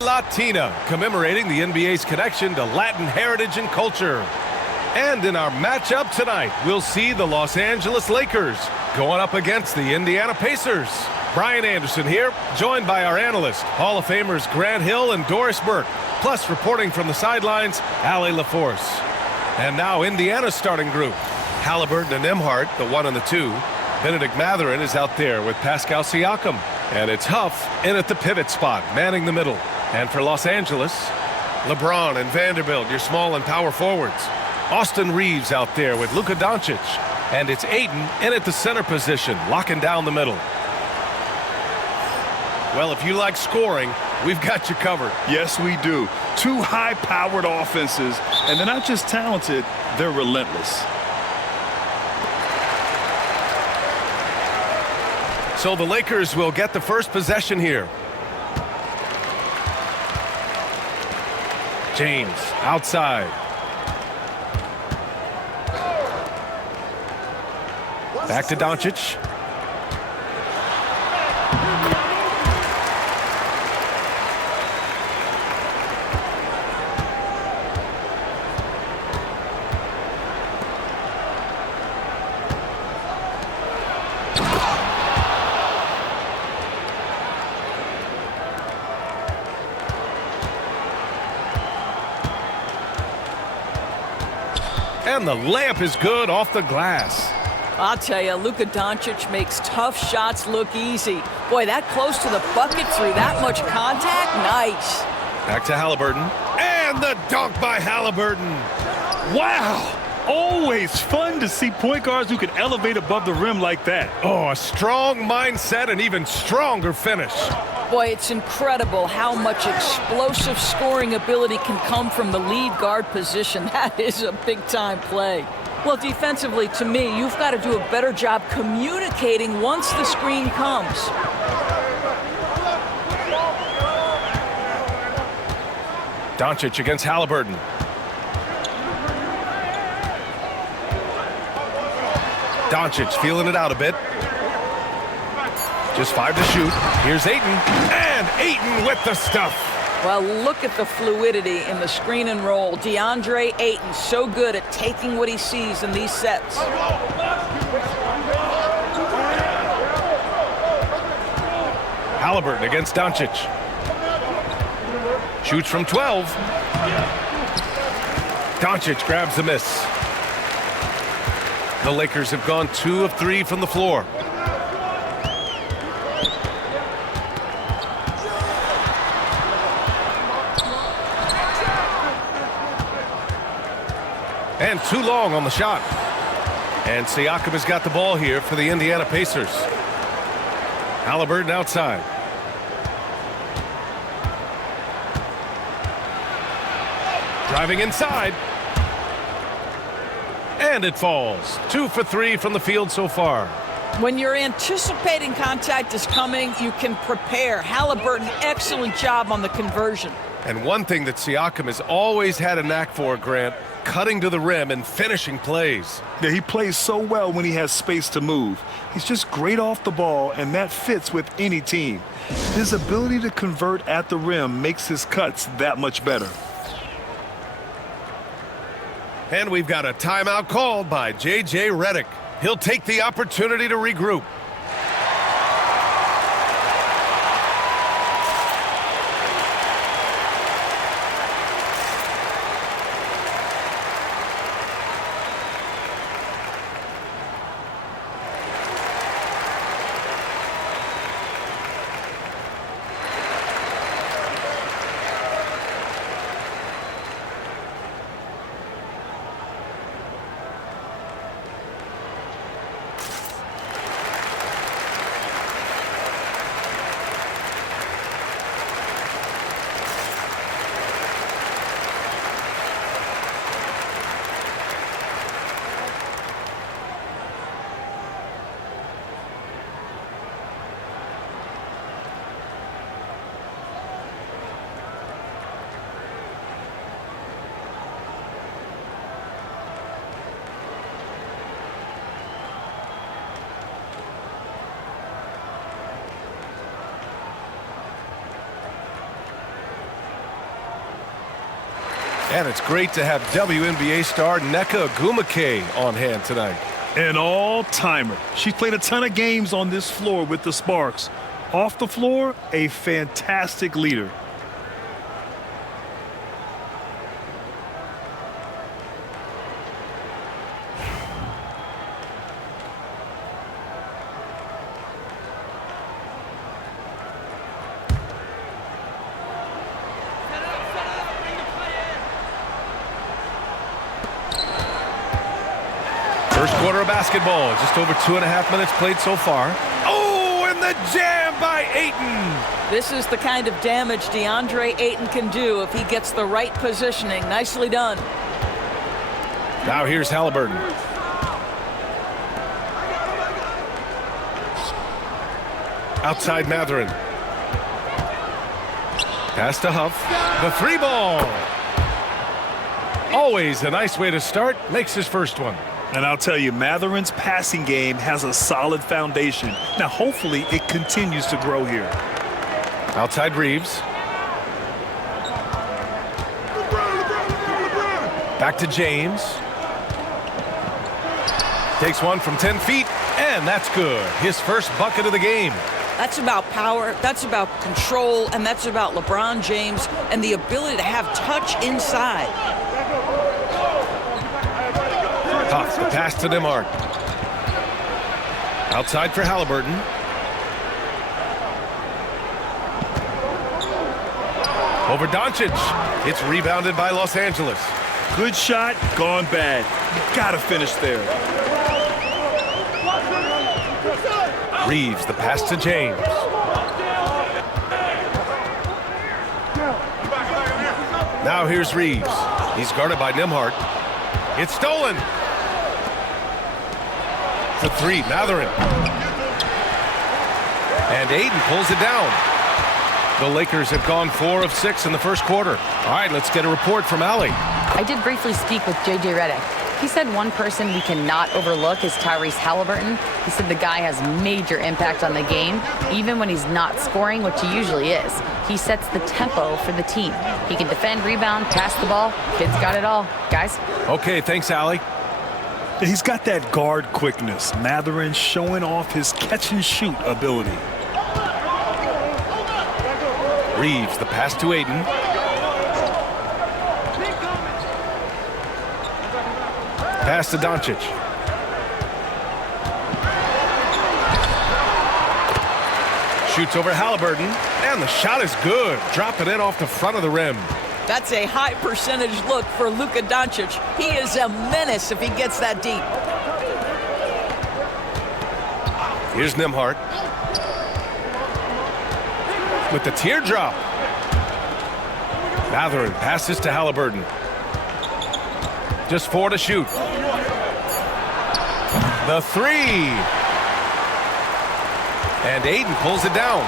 Latina, commemorating the NBA's connection to Latin heritage and culture. And in our matchup tonight, we'll see the Los Angeles Lakers going up against the Indiana Pacers. Brian Anderson here, joined by our analysts, Hall of Famers Grant Hill and Doris Burke, plus reporting from the sidelines, Allie LaForce. And now Indiana's starting group. Haliburton and Nembhard, the 1 and the 2. Benedict Mathurin is out there with Pascal Siakam. And it's Huff in at the pivot spot, manning the middle. And for Los Angeles, LeBron and Vanderbilt, your small and power forwards. Austin Reaves out there with Luka Doncic. And it's Ayton in at the center position, locking down the middle. Well, if you like scoring, we've got you covered. Yes, we do. Two high-powered offenses, and they're not just talented, they're relentless. So the Lakers will get the first possession here. James outside. Back to Doncic. And the layup is good off the glass. I'll tell you, Luka Doncic makes tough shots look easy. Boy, that close to the bucket through that much contact, nice. Back to Haliburton. And the dunk by Haliburton. Wow! Always fun to see point guards who can elevate above the rim like that. Oh, a strong mindset and even stronger finish. Boy, it's incredible how much explosive scoring ability can come from the lead guard position. That is a big-time play. Well, defensively, to me, you've got to do a better job communicating once the screen comes. Doncic against Haliburton. Doncic feeling it out a bit. Just 5 to shoot. Here's Ayton. And Ayton with the stuff. Well, look at the fluidity in the screen and roll. DeAndre Ayton, so good at taking what he sees in these sets. Haliburton against Doncic. Shoots from 12. Doncic grabs the miss. The Lakers have gone 2 of 3 from the floor. And too long on the shot. And Siakam has got the ball here for the Indiana Pacers. Haliburton outside. Driving inside. And it falls. 2 for 3 from the field so far. When you're anticipating contact is coming, you can prepare. Haliburton, excellent job on the conversion. And one thing that Siakam has always had a knack for, Grant, cutting to the rim and finishing plays. Yeah, he plays so well when he has space to move. He's just great off the ball, and that fits with any team. His ability to convert at the rim makes his cuts that much better. And we've got a timeout called by J.J. Redick. He'll take the opportunity to regroup. And it's great to have WNBA star Nneka Ogwumike on hand tonight. An all-timer. She's played a ton of games on this floor with the Sparks. Off the floor, a fantastic leader. First quarter of basketball, just over 2.5 minutes played so far. Oh, and the jam by Ayton. This is the kind of damage DeAndre Ayton can do if he gets the right positioning. Nicely done. Now here's Haliburton. Outside Mathurin. Pass to Huff. The three ball. Always a nice way to start. Makes his first one. And I'll tell you, Mathurin's passing game has a solid foundation. Now, hopefully, it continues to grow here. Outside Reaves. Back to James. Takes one from 10 feet, and that's good. His first bucket of the game. That's about power, that's about control, and that's about LeBron James and the ability to have touch inside. Tough, the pass to Nembhard. Outside for Haliburton. Over Doncic. It's rebounded by Los Angeles. Good shot, gone bad. You gotta finish there. Reaves, the pass to James. Now here's Reaves. He's guarded by Nembhard. It's stolen. For three, Mathurin. And Ayton pulls it down. The Lakers have gone 4 of 6 in the first quarter. All right, let's get a report from Allie. I did briefly speak with J.J. Redick. He said one person we cannot overlook is Tyrese Haliburton. He said the guy has major impact on the game, even when he's not scoring, which he usually is. He sets the tempo for the team. He can defend, rebound, pass the ball. Kid's got it all. Guys? Okay, thanks, Allie. He's got that guard quickness. Mathurin showing off his catch-and-shoot ability. Reaves, the pass to Ayton. Pass to Doncic. Shoots over Haliburton, and the shot is good. Drop it in off the front of the rim. That's a high percentage look for Luka Doncic. He is a menace if he gets that deep. Here's Nembhard. With the teardrop. Mathurin passes to Haliburton. Just 4 to shoot. The three. And Ayton pulls it down.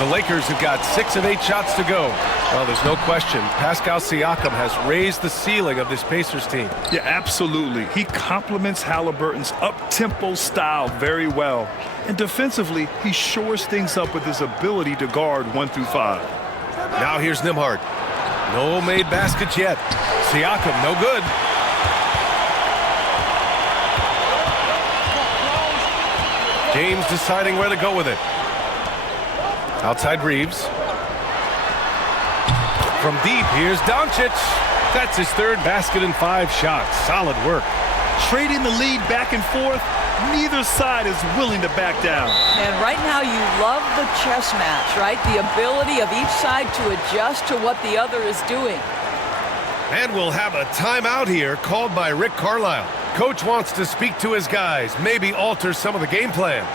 The Lakers have got 6 of 8 shots to go. Well, there's no question. Pascal Siakam has raised the ceiling of this Pacers team. Yeah, absolutely. He complements Haliburton's up-tempo style very well. And defensively, he shores things up with his ability to guard 1 through 5. Now here's Nembhard. No made baskets yet. Siakam, no good. James deciding where to go with it. Outside Reaves. From deep, here's Doncic. That's his 3rd basket in 5 shots. Solid work. Trading the lead back and forth, neither side is willing to back down. And right now you love the chess match, right? The ability of each side to adjust to what the other is doing. And we'll have a timeout here called by Rick Carlisle. Coach wants to speak to his guys, maybe alter some of the game plan.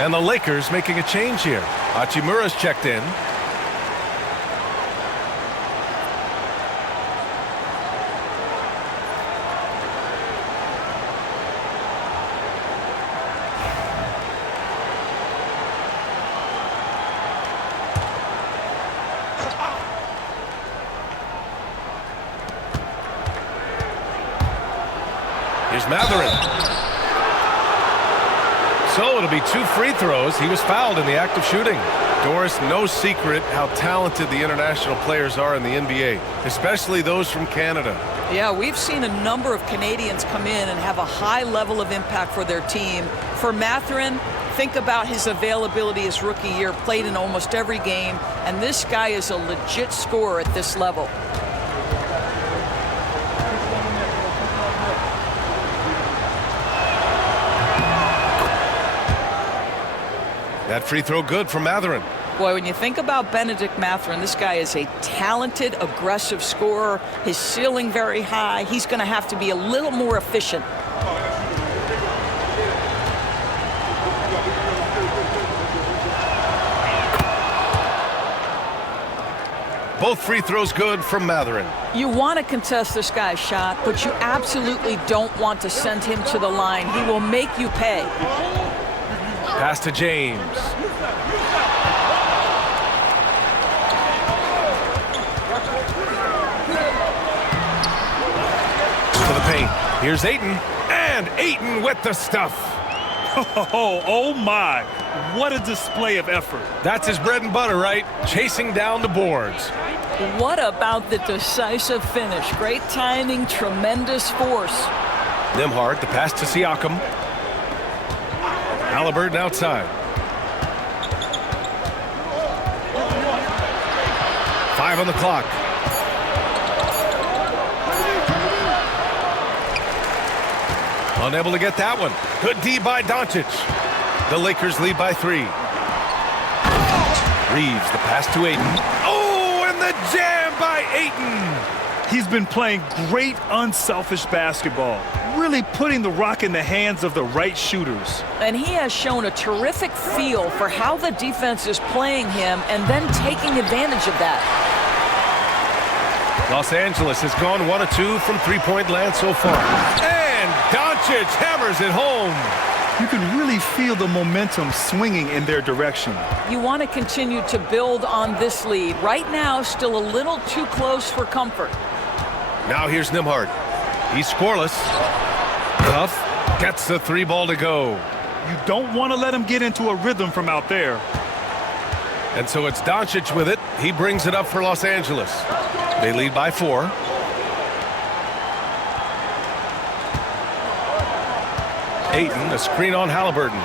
And the Lakers making a change here. Hachimura's checked in. Here's Mathurin. So it'll be 2 free throws. He was fouled in the act of shooting. Doris, no secret how talented the international players are in the NBA, especially those from Canada. Yeah, we've seen a number of Canadians come in and have a high level of impact for their team. For Mathurin, think about his availability his rookie year, played in almost every game, and this guy is a legit scorer at this level. That free throw good from Mathurin. Boy, when you think about Benedict Mathurin, this guy is a talented, aggressive scorer. His ceiling very high. He's going to have to be a little more efficient. Both free throws good from Mathurin. You want to contest this guy's shot, but you absolutely don't want to send him to the line. He will make you pay. Pass to James. To the paint. Here's Ayton. And Ayton with the stuff. Oh my. What a display of effort. That's his bread and butter, right? Chasing down the boards. What about the decisive finish? Great timing, tremendous force. Nembhard, the pass to Siakam. Haliburton outside. 5 on the clock. Unable to get that one. Good D by Doncic. The Lakers lead by 3. Reaves, the pass to Ayton. Oh, and the jam by Ayton. He's been playing great unselfish basketball, really putting the rock in the hands of the right shooters. And he has shown a terrific feel for how the defense is playing him and then taking advantage of that. Los Angeles has gone 1 of 2 from three-point land so far. And Doncic hammers it home. You can really feel the momentum swinging in their direction. You want to continue to build on this lead. Right now, still a little too close for comfort. Now here's Nembhard. He's scoreless. Huff gets the 3 ball to go. You don't want to let him get into a rhythm from out there. And so it's Doncic with it. He brings it up for Los Angeles. They lead by 4. Ayton, a screen on Haliburton.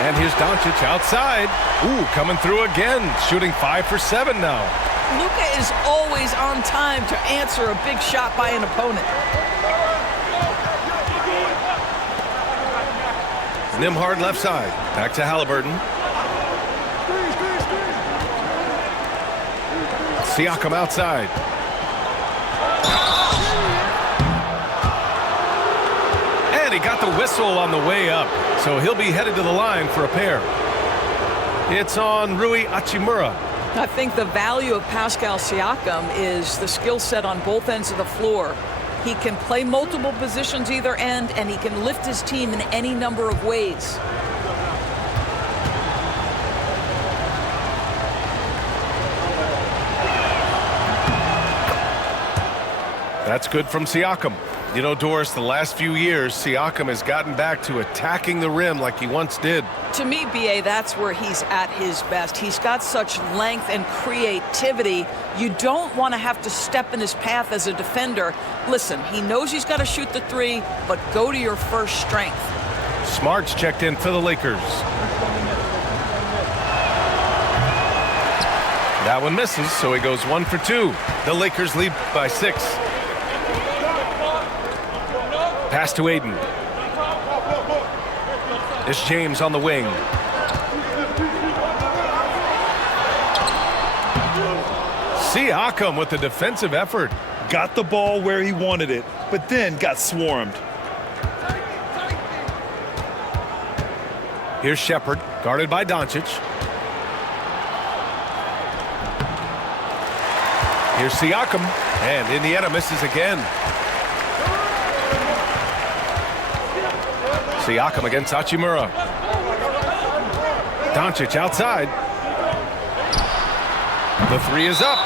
And here's Doncic outside. Ooh, coming through again. Shooting 5 for 7 now. Luka is always on time to answer a big shot by an opponent. Nembhard left side. Back to Haliburton. Siakam outside. And he got the whistle on the way up. So he'll be headed to the line for a pair. It's on Rui Hachimura. I think the value of Pascal Siakam is the skill set on both ends of the floor. He can play multiple positions either end, and he can lift his team in any number of ways. That's good from Siakam. You know, Doris, the last few years, Siakam has gotten back to attacking the rim like he once did. To me, B.A., that's where he's at his best. He's got such length and creativity. You don't want to have to step in his path as a defender. Listen, he knows he's got to shoot the 3, but go to your first strength. Smart's checked in for the Lakers. That one misses, so he goes 1 for 2. The Lakers lead by 6. Pass to Ayton. It's James on the wing. Siakam with the defensive effort. Got the ball where he wanted it, but then got swarmed. Here's Shepherd, guarded by Doncic. Here's Siakam, and Indiana misses again. Siakam against Hachimura. Doncic outside. The three is up.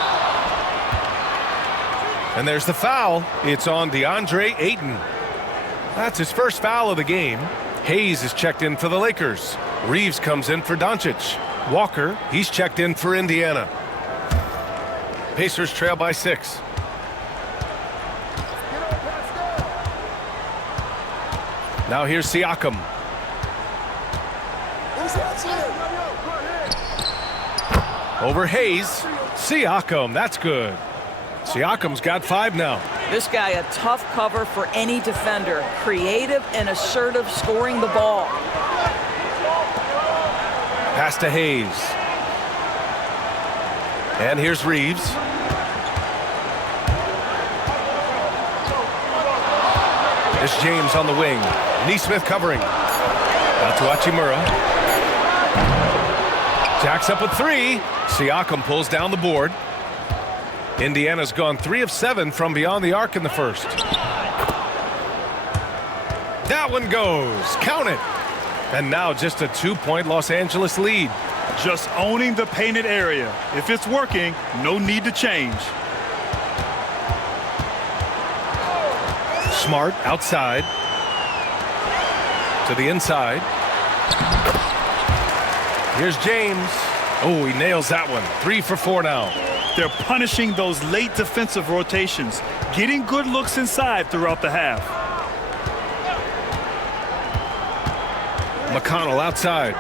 And there's the foul. It's on DeAndre Ayton. That's his first foul of the game. Hayes is checked in for the Lakers. Reaves comes in for Doncic. Walker, he's checked in for Indiana. Pacers trail by 6. Now here's Siakam. Over Hayes. Siakam, that's good. Siakam's got 5 now. This guy a tough cover for any defender. Creative and assertive scoring the ball. Pass to Hayes. And here's Reaves. It's James on the wing. Nesmith covering. Out to Hachimura. Jacks up with 3. Siakam pulls down the board. Indiana's gone 3 of 7 from beyond the arc in the first. That one goes. Count it. And now just a 2-point Los Angeles lead. Just owning the painted area. If it's working, no need to change. Smart outside. To the inside. Here's James. Oh, he nails that one. 3 for 4 now. They're punishing those late defensive rotations, getting good looks inside throughout the half. McConnell outside.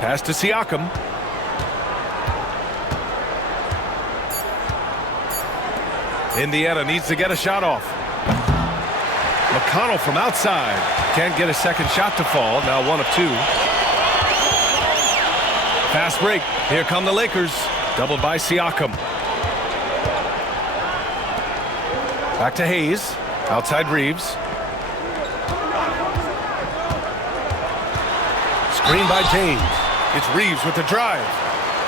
Pass to Siakam. Indiana needs to get a shot off. McConnell from outside. Can't get a second shot to fall. Now 1 of 2. Fast break. Here come the Lakers. Doubled by Siakam. Back to Hayes. Outside Reaves. Screen by James. It's Reaves with the drive.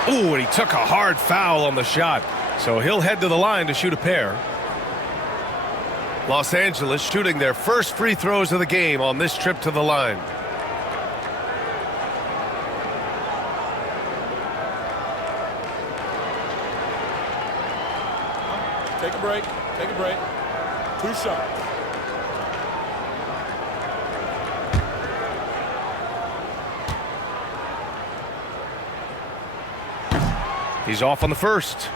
Ooh, and he took a hard foul on the shot. So he'll head to the line to shoot a pair. Los Angeles shooting their first free throws of the game on this trip to the line. Take a break. Take a break. 2 shots. He's off on the first.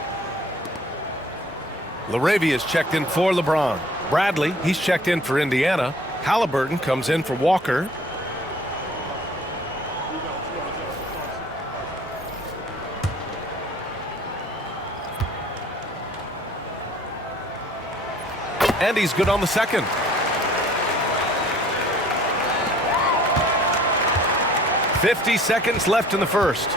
Reaves checked in for LeBron. Bradley, he's checked in for Indiana. Haliburton comes in for Walker. And he's good on the second. .50 seconds left in the first.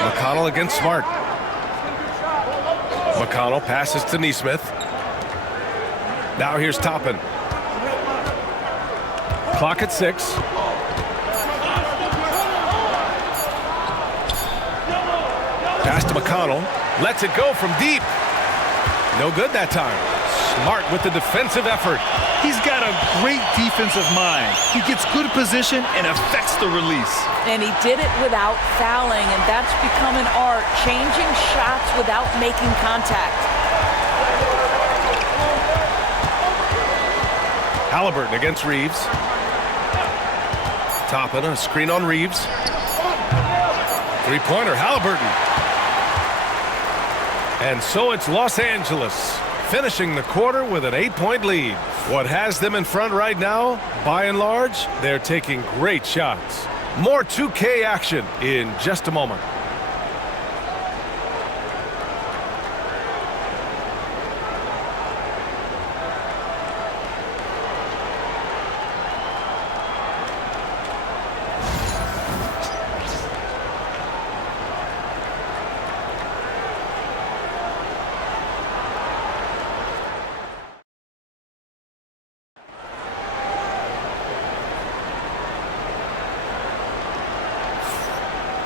McConnell against Smart. McConnell passes to Nesmith. Now here's Toppin. Clock at 6. Pass to McConnell. Lets it go from deep. No good that time. Smart with the defensive effort. He's got a great defensive mind. He gets good position and affects the release. And he did it without fouling, and that's become an art, changing shots without making contact. Haliburton against Reaves. Toppin, a screen on Reaves. Three-pointer, Haliburton. And so it's Los Angeles, finishing the quarter with an 8-point lead. What has them in front right now, by and large, they're taking great shots. More 2K action in just a moment.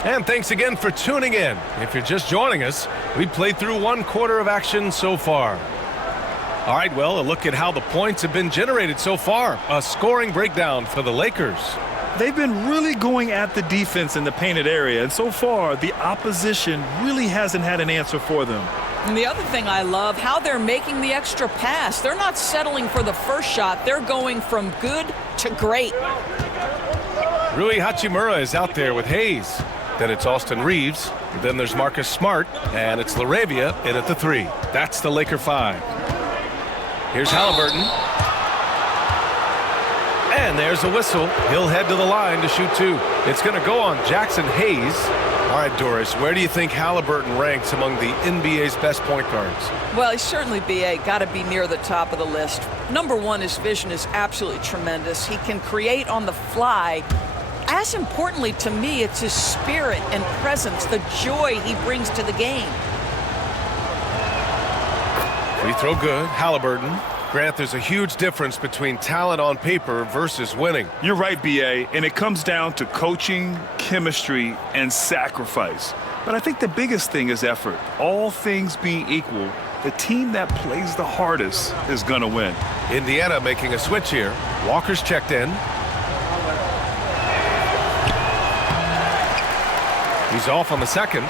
And thanks again for tuning in. If you're just joining us, we played through 1 quarter of action so far. All right, well, a look at how the points have been generated so far. A scoring breakdown for the Lakers. They've been really going at the defense in the painted area, and so far, the opposition really hasn't had an answer for them. And the other thing I love, how they're making the extra pass. They're not settling for the first shot. They're going from good to great. Rui Hachimura is out there with Hayes. Then it's Austin Reaves. Then there's Marcus Smart. And it's LaRavia in at the 3. That's the Laker 5. Here's Haliburton. And there's a whistle. He'll head to the line to shoot 2. It's going to go on Jackson Hayes. All right, Doris, where do you think Haliburton ranks among the NBA's best point guards? Well, he's certainly, B.A., got to be near the top of the list. Number one, his vision is absolutely tremendous. He can create on the fly. As importantly to me, it's his spirit and presence, the joy he brings to the game. Free throw good. Haliburton. Grant, there's a huge difference between talent on paper versus winning. You're right, B.A., and it comes down to coaching, chemistry, and sacrifice. But I think the biggest thing is effort. All things being equal, the team that plays the hardest is going to win. Indiana making a switch here. Walker's checked in. He's off on the second.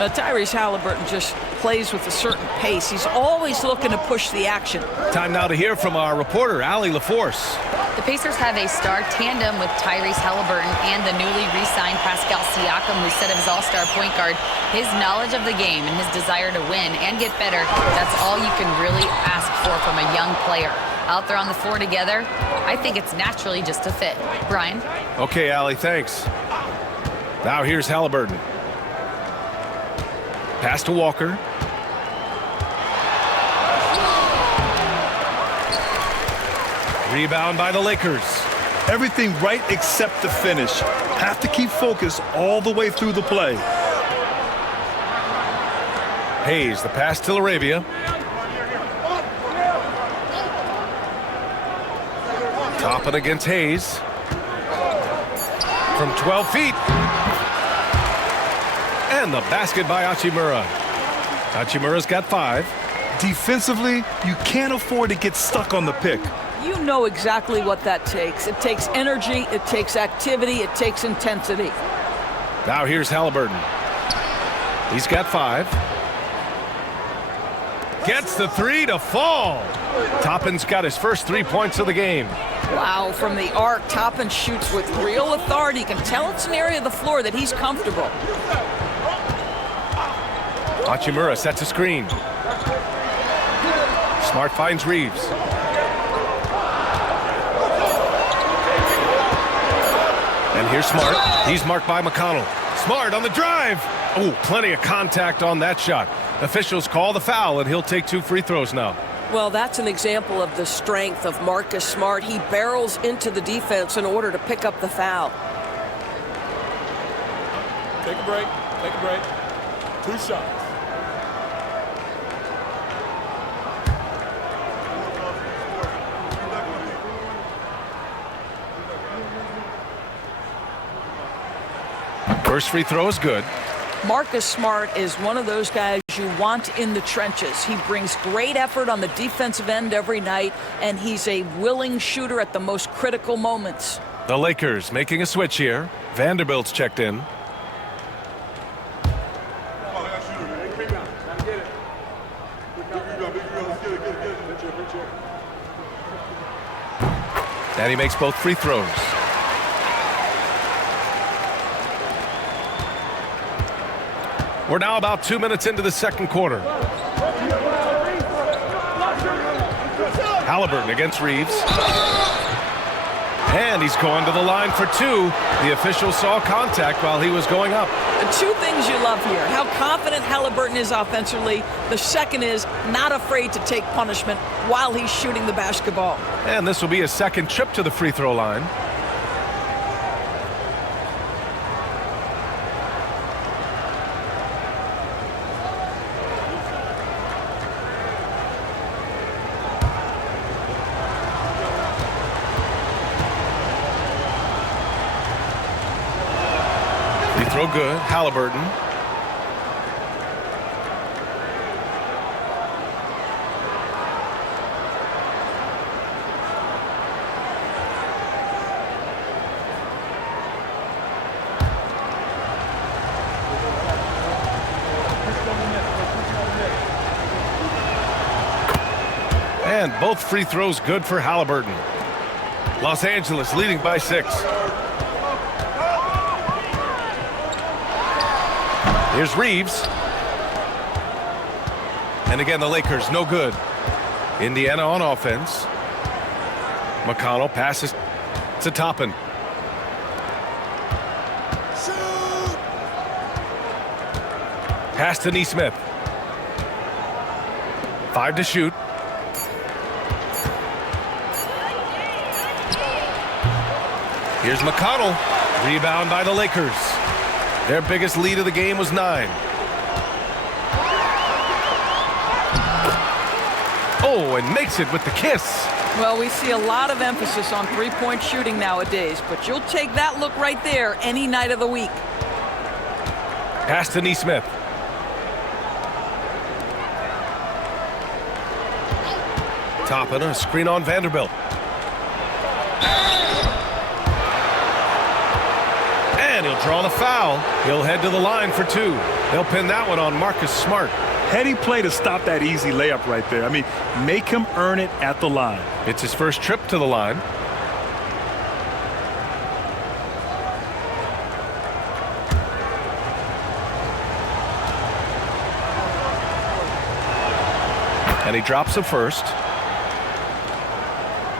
Tyrese Haliburton just plays with a certain pace. He's always looking to push the action. Time now to hear from our reporter, Allie LaForce. The Pacers have a star tandem with Tyrese Haliburton and the newly re-signed Pascal Siakam, who said of his all-star point guard, his knowledge of the game and his desire to win and get better, that's all you can really ask for from a young player. Out there on the floor together, I think it's naturally just a fit. Brian? Okay, Allie, thanks. Now here's Haliburton. Pass to Walker. Rebound by the Lakers. Everything right except the finish. Have to keep focus all the way through the play. Hayes, the pass to LaRavia. Topping against Hayes. From 12 feet. And the basket by Hachimura. Hachimura's got 5. Defensively, you can't afford to get stuck on the pick. You know exactly what that takes. It takes energy, it takes activity, it takes intensity. Now here's Haliburton. He's got 5. Gets the 3 to fall. Toppin's got his first 3 points of the game. Wow, from the arc, Toppin shoots with real authority. You can tell it's an area of the floor that he's comfortable. Hachimura sets a screen. Smart finds Reaves. And here's Smart. He's marked by McConnell. Smart on the drive. Oh, plenty of contact on that shot. Officials call the foul, and he'll take 2 free throws now. Well, that's an example of the strength of Marcus Smart. He barrels into the defense in order to pick up the foul. Take a break. Take a break. 2 shots. First free throw is good. Marcus Smart is one of those guys you want in the trenches. He brings great effort on the defensive end every night, and he's a willing shooter at the most critical moments. The Lakers making a switch here. Vanderbilt's checked in. And he makes both free throws. We're now about 2 minutes into the second quarter. Haliburton against Reaves. And he's going to the line for 2. The official saw contact while he was going up. The 2 things you love here, how confident Haliburton is offensively. The second is not afraid to take punishment while he's shooting the basketball. And this will be his second trip to the free throw line. throw good. Haliburton. And both free throws good for Haliburton. Los Angeles leading by 6. Here's Reaves. And again, the Lakers no good. Indiana on offense. McConnell passes to Toppin. Pass to Nesmith. 5 to shoot. Here's McConnell. Rebound by the Lakers. Their biggest lead of the game was 9. Oh, and makes it with the kiss. Well, we see a lot of emphasis on three-point shooting nowadays, but you'll take that look right there any night of the week. Pass to Nesmith. Toppin, a screen on Vanderbilt. And he'll draw the foul. He'll head to the line for 2. They'll pin that one on Marcus Smart. Heady play to stop that easy layup right there. I mean, make him earn it at the line. It's his first trip to the line. And he drops a first.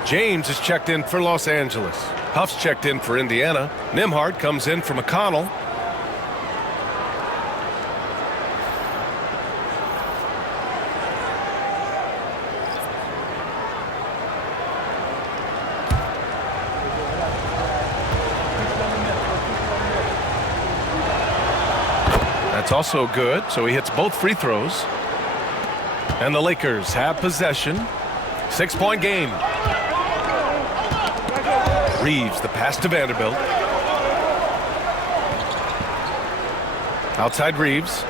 James is checked in for Los Angeles. Huff's checked in for Indiana. Nembhard comes in for McConnell. That's also good, so he hits both free throws. And the Lakers have possession. 6-point game. Reaves, the pass to Vanderbilt. Outside Reaves.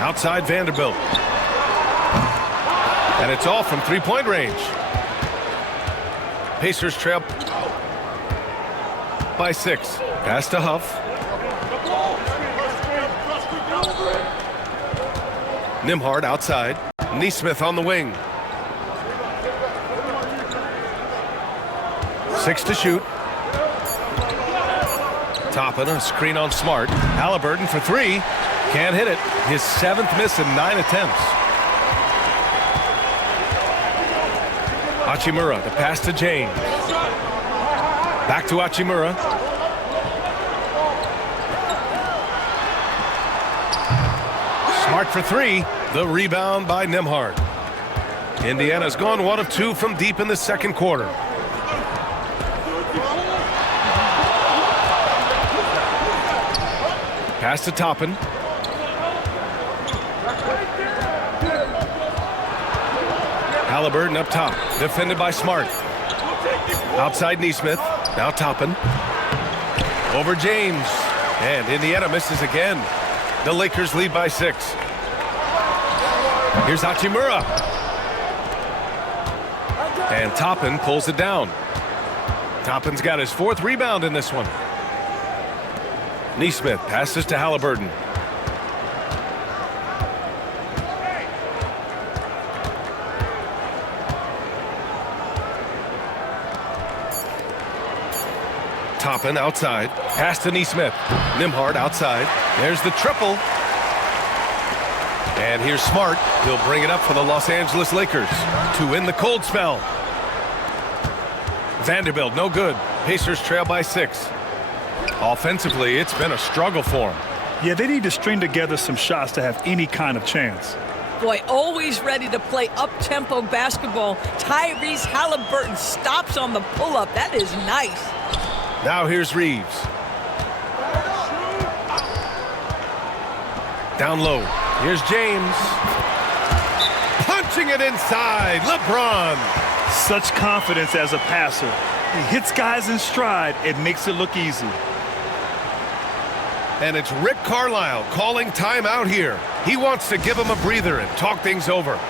Outside Vanderbilt. And it's all from three-point range. Pacers trail by 6. Pass to Huff. Nembhard outside. Nesmith on the wing. 6 to shoot. Toppin, a screen on Smart. Haliburton for 3. Can't hit it. His 7th miss in 9 attempts. Hachimura, the pass to James. Back to Hachimura. Smart for 3. The rebound by Nembhard. Indiana's gone 1 of 2 from deep in the second quarter. Pass to Toppin. Haliburton up top. Defended by Smart. Outside Nesmith. Now Toppin. Over James. And Indiana misses again. The Lakers lead by 6. Here's Hachimura. And Toppin pulls it down. Toppin's got his 4th rebound in this one. Nesmith passes to Haliburton. Toppin outside. Pass to Nesmith. Nembhard outside. There's the triple. And here's Smart. He'll bring it up for the Los Angeles Lakers to win the cold spell. Vanderbilt no good. Pacers trail by 6. Offensively, it's been a struggle for him. Yeah, they need to string together some shots to have any kind of chance. Boy, always ready to play up-tempo basketball. Tyrese Haliburton stops on the pull-up. That is nice. Now here's Reaves. Down low. Here's James. Punching it inside. LeBron. Such confidence as a passer. He hits guys in stride. It makes it look easy. And it's Rick Carlisle calling timeout here. He wants to give him a breather and talk things over.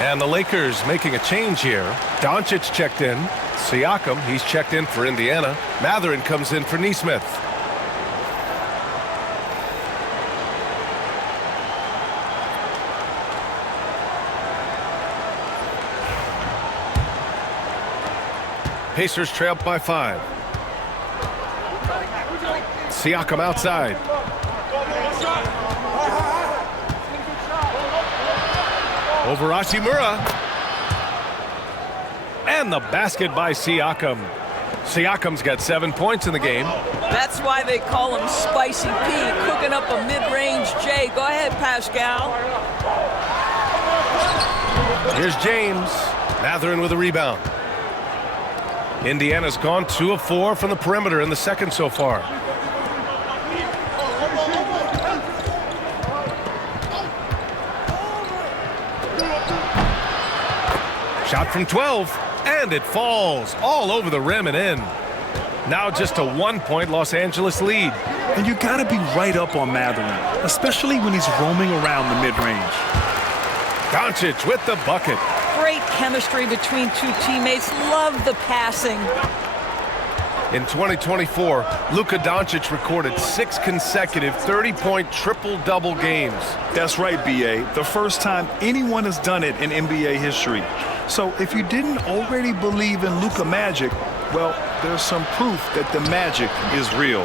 And the Lakers making a change here. Doncic checked in. Siakam, he's checked in for Indiana. Mathurin comes in for Nesmith. Pacers trailed by 5. Siakam outside. Over Hachimura. And the basket by Siakam. Siakam's got 7 points in the game. That's why they call him Spicy P, cooking up a mid-range J. Go ahead, Pascal. Here's James. Mathurin with a rebound. Indiana's gone 2 of 4 from the perimeter in the second so far. Shot from 12, and it falls all over the rim and in. Now just a 1-point Los Angeles lead. And you got to be right up on Mathurin, especially when he's roaming around the mid-range. Doncic with the bucket. Great chemistry between two teammates. Love the passing. In 2024, Luka Doncic recorded 6 consecutive 30-point triple-double games. That's right, B.A. The first time anyone has done it in NBA history. So if you didn't already believe in Luka magic, well, there's some proof that the magic is real.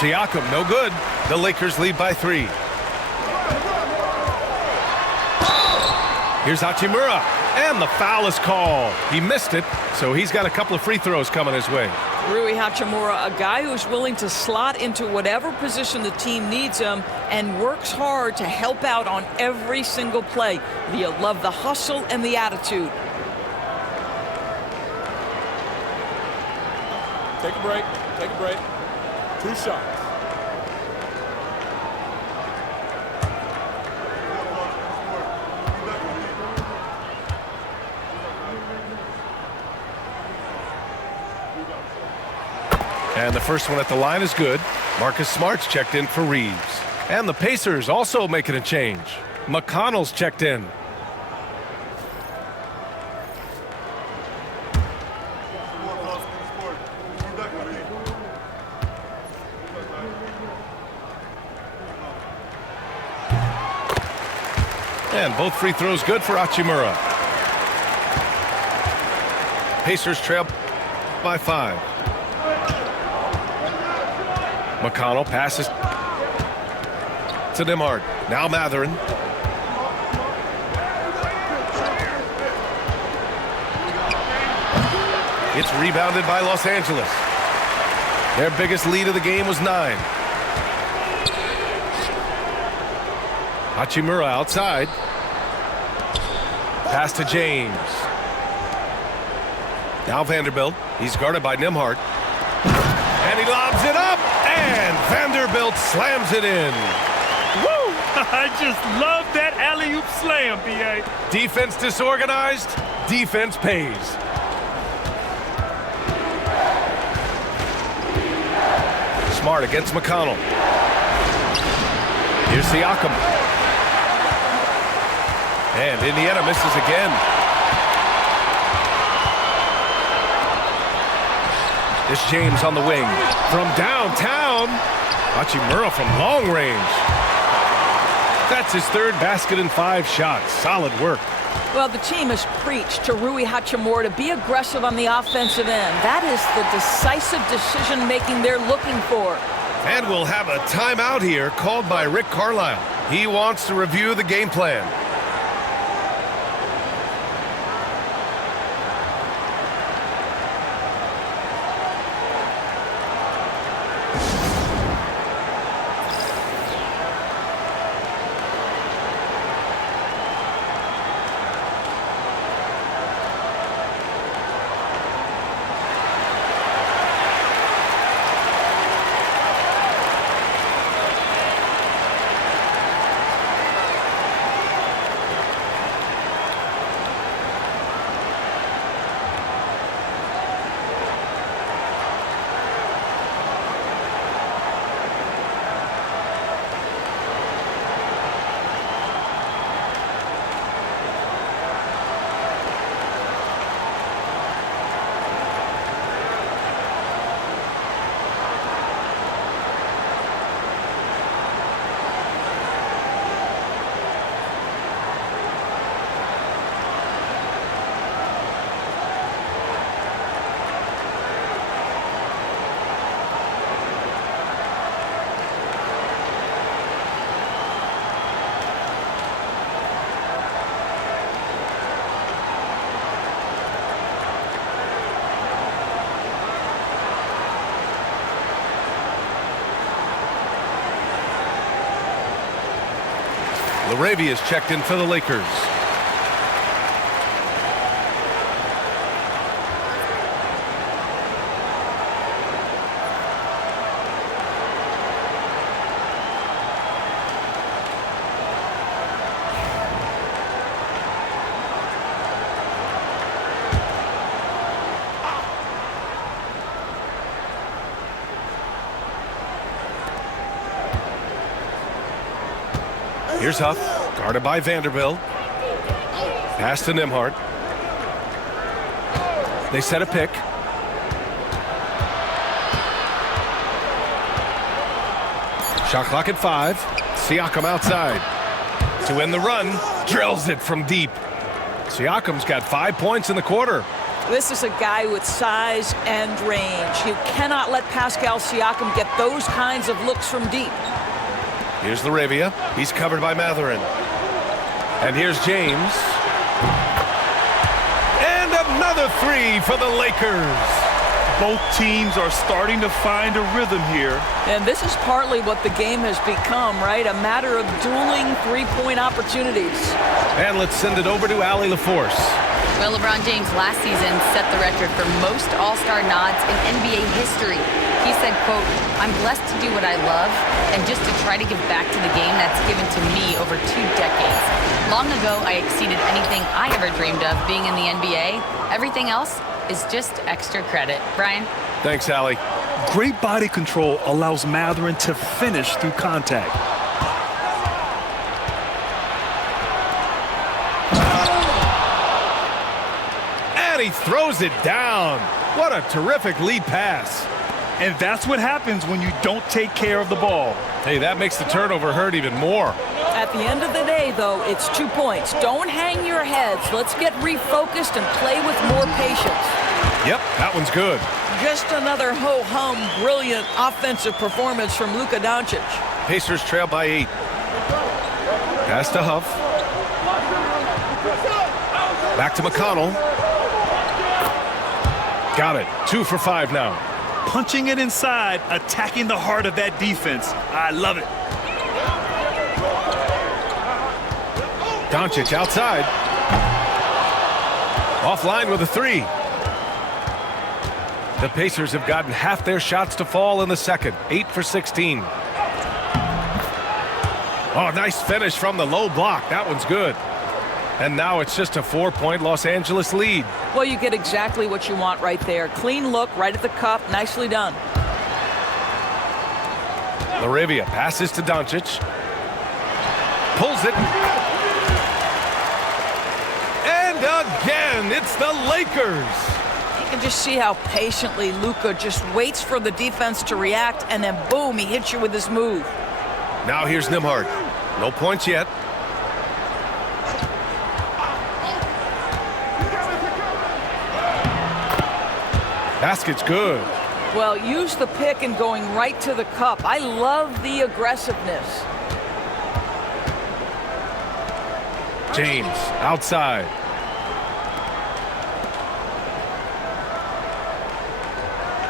Siakam, no good. The Lakers lead by 3. Here's Hachimura, and the foul is called. He missed it, so he's got a couple of free throws coming his way. Rui Hachimura, a guy who's willing to slot into whatever position the team needs him and works hard to help out on every single play. You love the hustle and the attitude. Take a break. Take a break. 2 shots. And the first one at the line is good. Marcus Smart's checked in for Reaves. And the Pacers also making a change. McConnell's checked in. And both free throws good for Hachimura. Pacers trail by 5. McConnell passes to Nembhard. Now Mathurin. It's rebounded by Los Angeles. Their biggest lead of the game was 9. Hachimura outside. Pass to James. Now Vanderbilt. He's guarded by Nembhard. And he lobs it up. And Vanderbilt slams it in. Woo! I just love that alley-oop slam, B.A. Defense disorganized, defense pays. Smart against McConnell. Here's Siakam. And Indiana misses again. This James on the wing. From downtown. Hachimura from long range. That's his third basket in 5 shots. Solid work. Well, the team has preached to Rui Hachimura to be aggressive on the offensive end. That is the decisive decision-making they're looking for. And we'll have a timeout here called by Rick Carlisle. He wants to review the game plan. Reaves checked in for the Lakers. Here's Huff, guarded by Vanderbilt. Pass to Nembhard. They set a pick. Shot clock at 5. Siakam outside. To win the run, drills it from deep. Siakam's got 5 points in the quarter. This is a guy with size and range. You cannot let Pascal Siakam get those kinds of looks from deep. Here's Laravia. He's covered by Mathurin. And here's James. And another 3 for the Lakers. Both teams are starting to find a rhythm here. And this is partly what the game has become, right? A matter of dueling three-point opportunities. And let's send it over to Allie LaForce. Well, LeBron James last season set the record for most All-Star nods in NBA history. He said, quote, "I'm blessed to do what I love and just to try to give back to the game that's given to me over 2 decades. Long ago, I exceeded anything I ever dreamed of being in the NBA. Everything else is just extra credit." Brian? Thanks, Allie. Great body control allows Mathurin to finish through contact. And he throws it down. What a terrific lead pass. And that's what happens when you don't take care of the ball. Hey, that makes the turnover hurt even more. At the end of the day, though, it's 2 points. Don't hang your heads. Let's get refocused and play with more patience. Yep, that one's good. Just another ho-hum, brilliant offensive performance from Luka Doncic. Pacers trail by 8. Pass to Huff. Back to McConnell. Got it. 2 for 5 now. Punching it inside, attacking the heart of that defense. I love it. Doncic outside. Offline with a 3. The Pacers have gotten half their shots to fall in the second. 8 for 16. Oh, nice finish from the low block. That one's good. And now it's just a 4-point Los Angeles lead. Well, you get exactly what you want right there. Clean look, right at the cup. Nicely done. Laravia passes to Doncic. Pulls it. And again, it's the Lakers. You can just see how patiently Luka just waits for the defense to react, and then boom, he hits you with his move. Now here's Nembhard. No points yet. Basket's good. Well, use the pick and going right to the cup. I love the aggressiveness. James outside.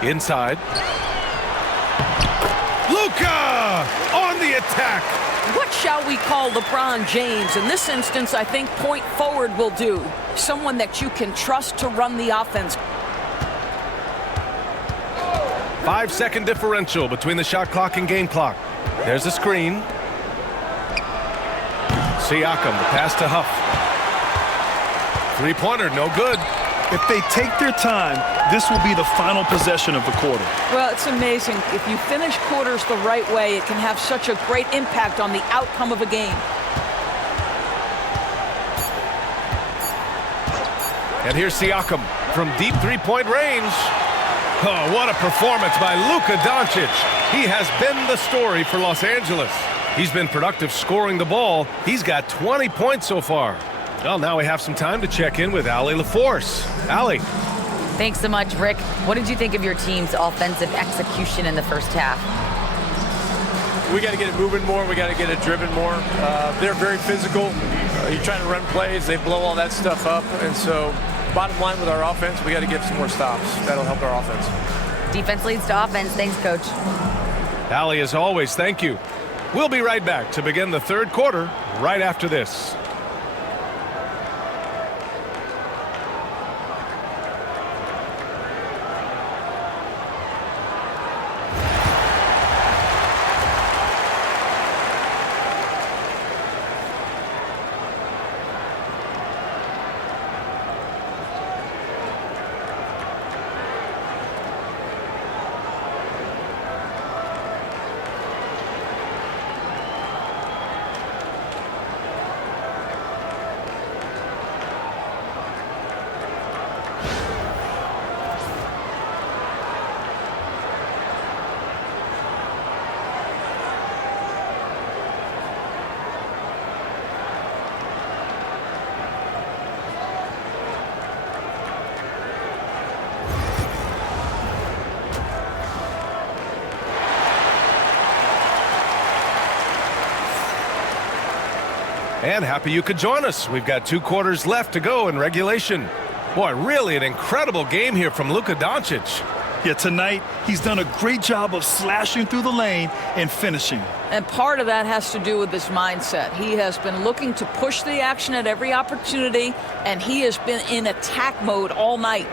Inside. Luka on the attack. What shall we call LeBron James? In this instance, I think point forward will do. Someone that you can trust to run the offense. 5-second differential between the shot clock and game clock. There's a screen. Siakam, the pass to Huff. Three-pointer, no good. If they take their time, this will be the final possession of the quarter. Well, it's amazing. If you finish quarters the right way, it can have such a great impact on the outcome of a game. And here's Siakam from deep three-point range. Oh, what a performance by Luka Doncic. He has been the story for Los Angeles. He's been productive scoring the ball. He's got 20 points so far. Well, now we have some time to check in with Allie LaForce. Allie. Thanks so much, Rick. What did you think of your team's offensive execution in the first half? We got to get it moving more. We got to get it driven more. They're very physical. You're trying to run plays. They blow all that stuff up. And so bottom line with our offense, we got to get some more stops. That'll help our offense. Defense leads to offense. Thanks, Coach. Allie, as always, thank you. We'll be right back to begin the third quarter right after this. And happy you could join us. We've got 2 quarters left to go in regulation. Boy, really an incredible game here from Luka Doncic. Yeah, tonight he's done a great job of slashing through the lane and finishing. And part of that has to do with his mindset. He has been looking to push the action at every opportunity, and he has been in attack mode all night.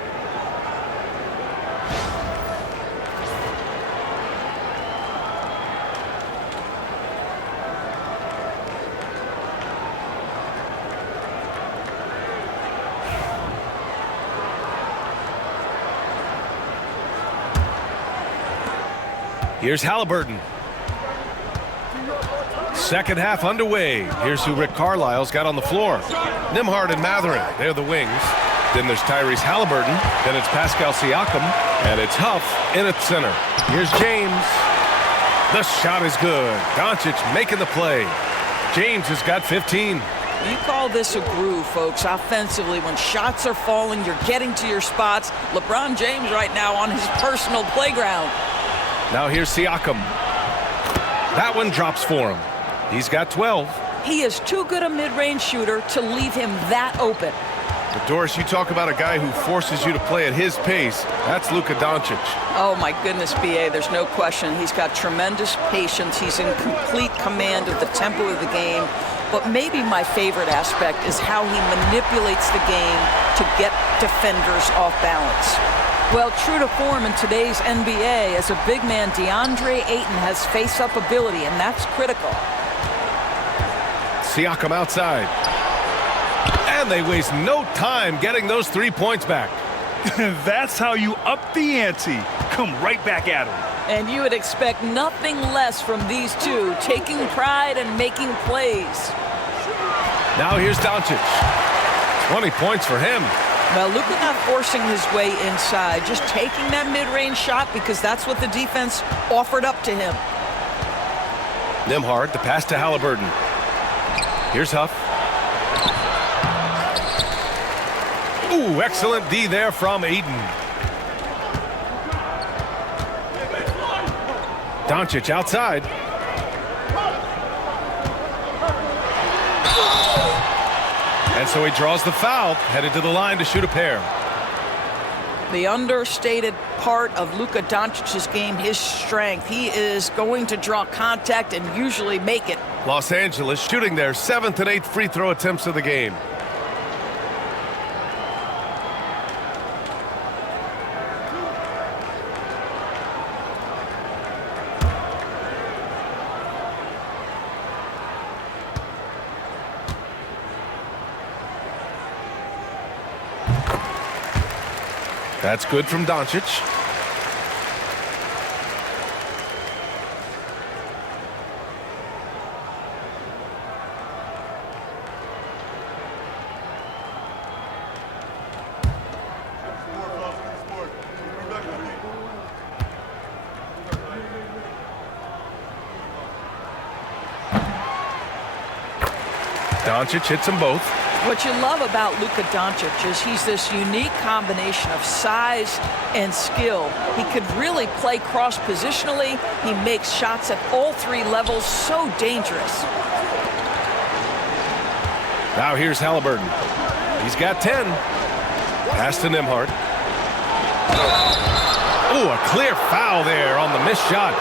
Here's Haliburton. Second half underway. Here's who Rick Carlisle's got on the floor. Nembhard and Mathurin, they're the wings. Then there's Tyrese Haliburton. Then it's Pascal Siakam. And it's Huff in at center. Here's James. The shot is good. Doncic making the play. James has got 15. You call this a groove, folks. Offensively, when shots are falling, you're getting to your spots. LeBron James right now on his personal playground. Now here's Siakam. That one drops for him. He's got 12. He is too good a mid-range shooter to leave him that open. But Doris, you talk about a guy who forces you to play at his pace. That's Luka Doncic. Oh, my goodness, B.A., there's no question. He's got tremendous patience. He's in complete command of the tempo of the game. But maybe my favorite aspect is how he manipulates the game to get defenders off balance. Well, true to form in today's NBA, as a big man, DeAndre Ayton has face-up ability, and that's critical. Siakam outside. And they waste no time getting those 3 points back. That's how you up the ante. Come right back at him. And you would expect nothing less from these two, taking pride and making plays. Now here's Doncic. 20 points for him. Well, Luka not forcing his way inside, just taking that mid-range shot because that's what the defense offered up to him. Nembhard, the pass to Haliburton. Here's Huff. Ooh, excellent D there from Ayton. Doncic outside. And so he draws the foul, headed to the line to shoot a pair. The understated part of Luka Doncic's game, his strength. He is going to draw contact and usually make it. Los Angeles shooting their 7th and 8th free throw attempts of the game. That's good from Doncic. Doncic hits them both. What you love about Luka Doncic is he's this unique combination of size and skill. He could really play cross-positionally. He makes shots at all 3 levels, so dangerous. Now here's Haliburton. He's got 10. Pass to Nembhard. Ooh, a clear foul there on the missed shot.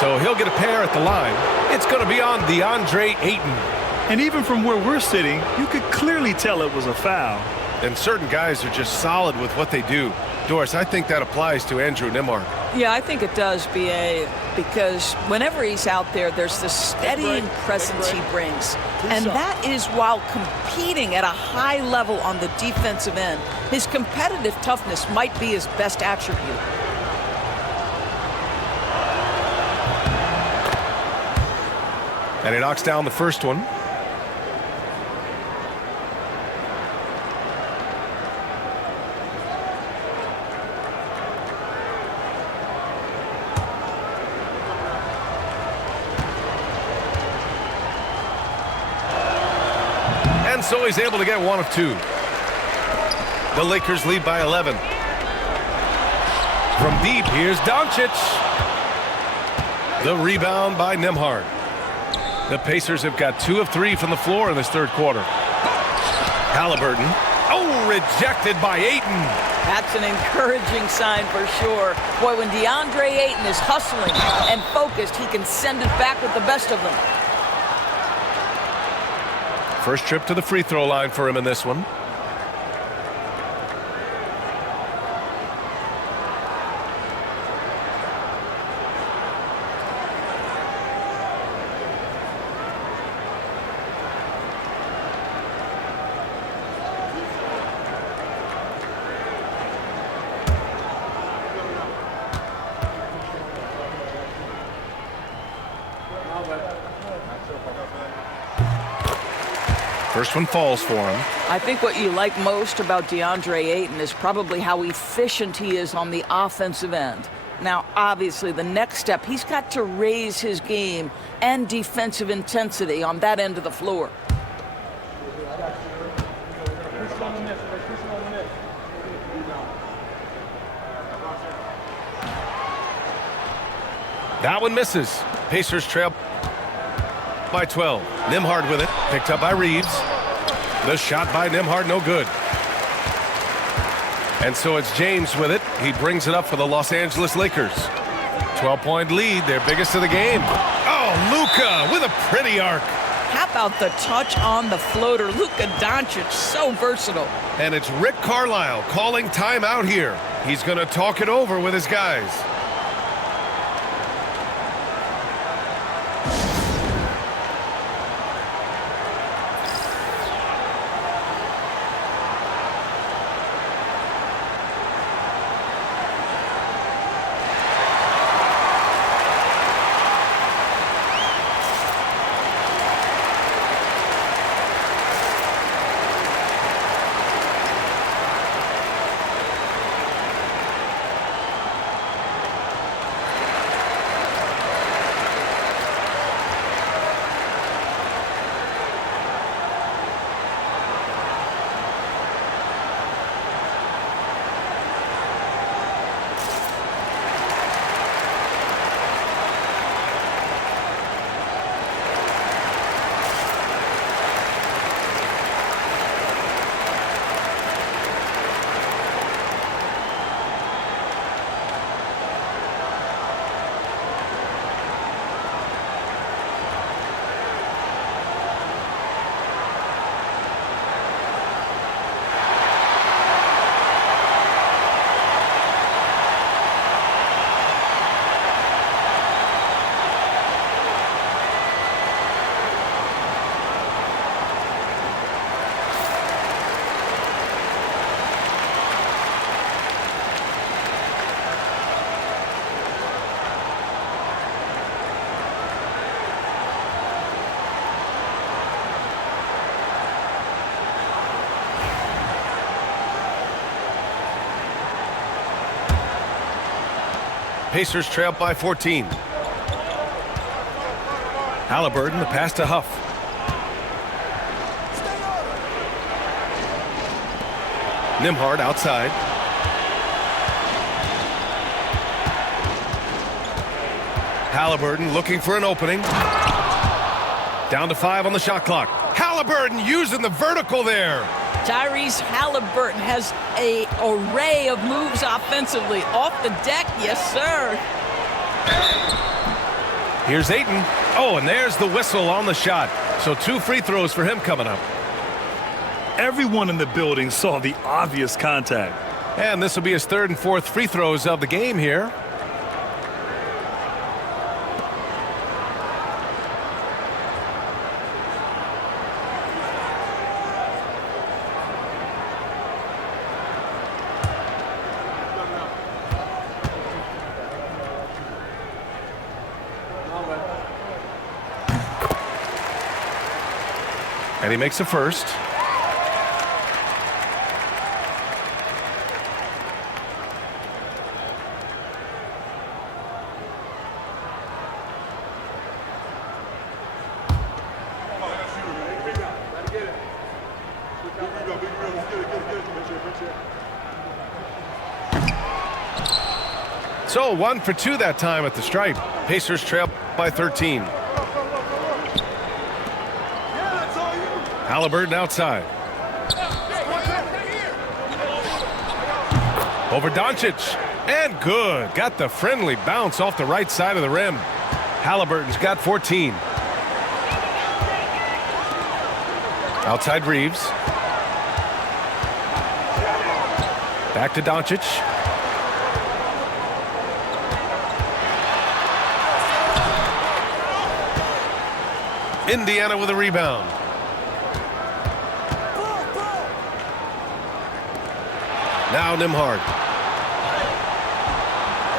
So he'll get a pair at the line. It's going to be on DeAndre Ayton. And even from where we're sitting, you could clearly tell it was a foul. And certain guys are just solid with what they do. Doris, I think that applies to Andrew Nembhard. Yeah, I think it does, B.A., because whenever he's out there, there's this steadying presence he brings. And that is while competing at a high level on the defensive end. His competitive toughness might be his best attribute. And he knocks down the first one. And so he's able to get 1 of 2. The Lakers lead by 11. From deep, here's Doncic. The rebound by Nembhard. The Pacers have got 2 of 3 from the floor in this 3rd quarter. Haliburton. Oh, rejected by Ayton. That's an encouraging sign for sure. Boy, when DeAndre Ayton is hustling and focused, he can send it back with the best of them. First trip to the free throw line for him in this one. First one falls for him. I think what you like most about DeAndre Ayton is probably how efficient he is on the offensive end. Now, obviously, the next step, he's got to raise his game and defensive intensity on that end of the floor. That one misses. Pacers trail by 12. Nembhard with it. Picked up by Reaves. The shot by Nembhard, no good. And so it's James with it. He brings it up for the Los Angeles Lakers. 12-point lead, their biggest of the game. Oh, Luka with a pretty arc. How about the touch on the floater? Luka Doncic, so versatile. And it's Rick Carlisle calling timeout here. He's going to talk it over with his guys. Pacers trail by 14. Haliburton, the pass to Huff. Nembhard outside. Haliburton looking for an opening. Down to 5 on the shot clock. Haliburton using the vertical there. Tyrese Haliburton has an array of moves offensively. Off the deck, yes, sir. Here's Ayton. Oh, and there's the whistle on the shot. So 2 free throws for him coming up. Everyone in the building saw the obvious contact. And this will be his 3rd and 4th free throws of the game here. And he makes a first. So 1 for 2 that time at the stripe. Pacers trail by 13. Haliburton outside. Over Doncic. And good. Got the friendly bounce off the right side of the rim. Haliburton's got 14. Outside Reaves. Back to Doncic. Indiana with a rebound. Now Nembhard.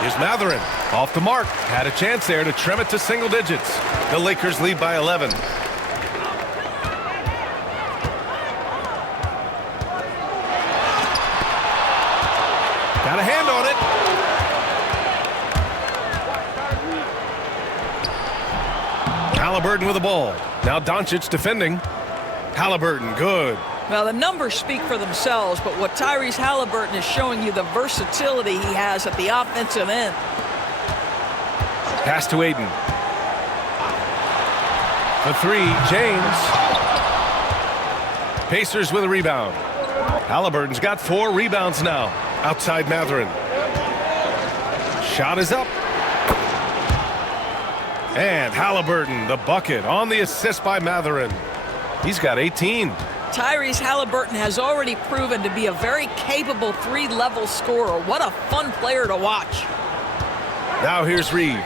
Here's Mathurin. Off the mark. Had a chance there to trim it to single digits. The Lakers lead by 11. Got a hand on it. Haliburton with the ball. Now Doncic defending. Haliburton, good. Well, the numbers speak for themselves, but what Tyrese Haliburton is showing you, the versatility he has at the offensive end. Pass to Ayton. For 3, James. Pacers with a rebound. Haliburton's got 4 rebounds now. Outside Mathurin. Shot is up. And Haliburton, the bucket on the assist by Mathurin. He's got 18. Tyrese Haliburton has already proven to be a very capable 3-level scorer. What a fun player to watch. Now here's Reaves.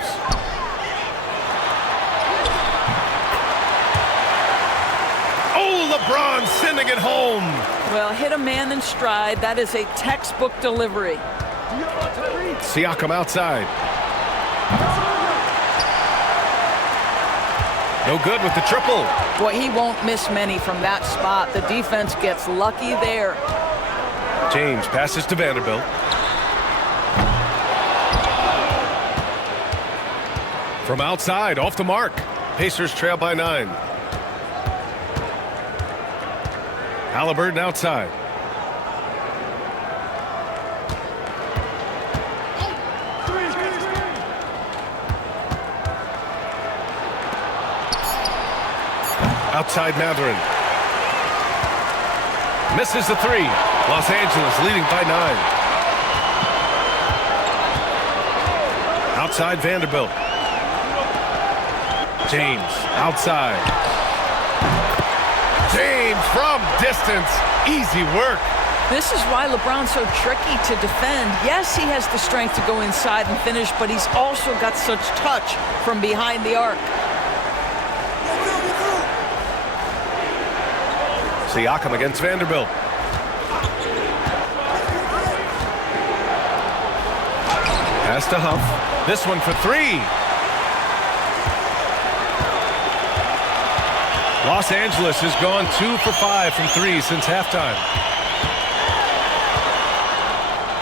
Oh, LeBron sending it home. Well, hit a man in stride. That is a textbook delivery. Siakam outside. No good with the triple. Boy, he won't miss many from that spot. The defense gets lucky there. James passes to Vanderbilt. From outside, off the mark. Pacers trail by 9. Haliburton outside. Outside Mathurin. Misses the 3. Los Angeles leading by 9. Outside Vanderbilt. James outside. James from distance. Easy work. This is why LeBron's so tricky to defend. Yes, he has the strength to go inside and finish, but he's also got such touch from behind the arc. Siakam against Vanderbilt. Pass to Huff. This one for 3. Los Angeles has gone 2 for 5 from 3 since halftime.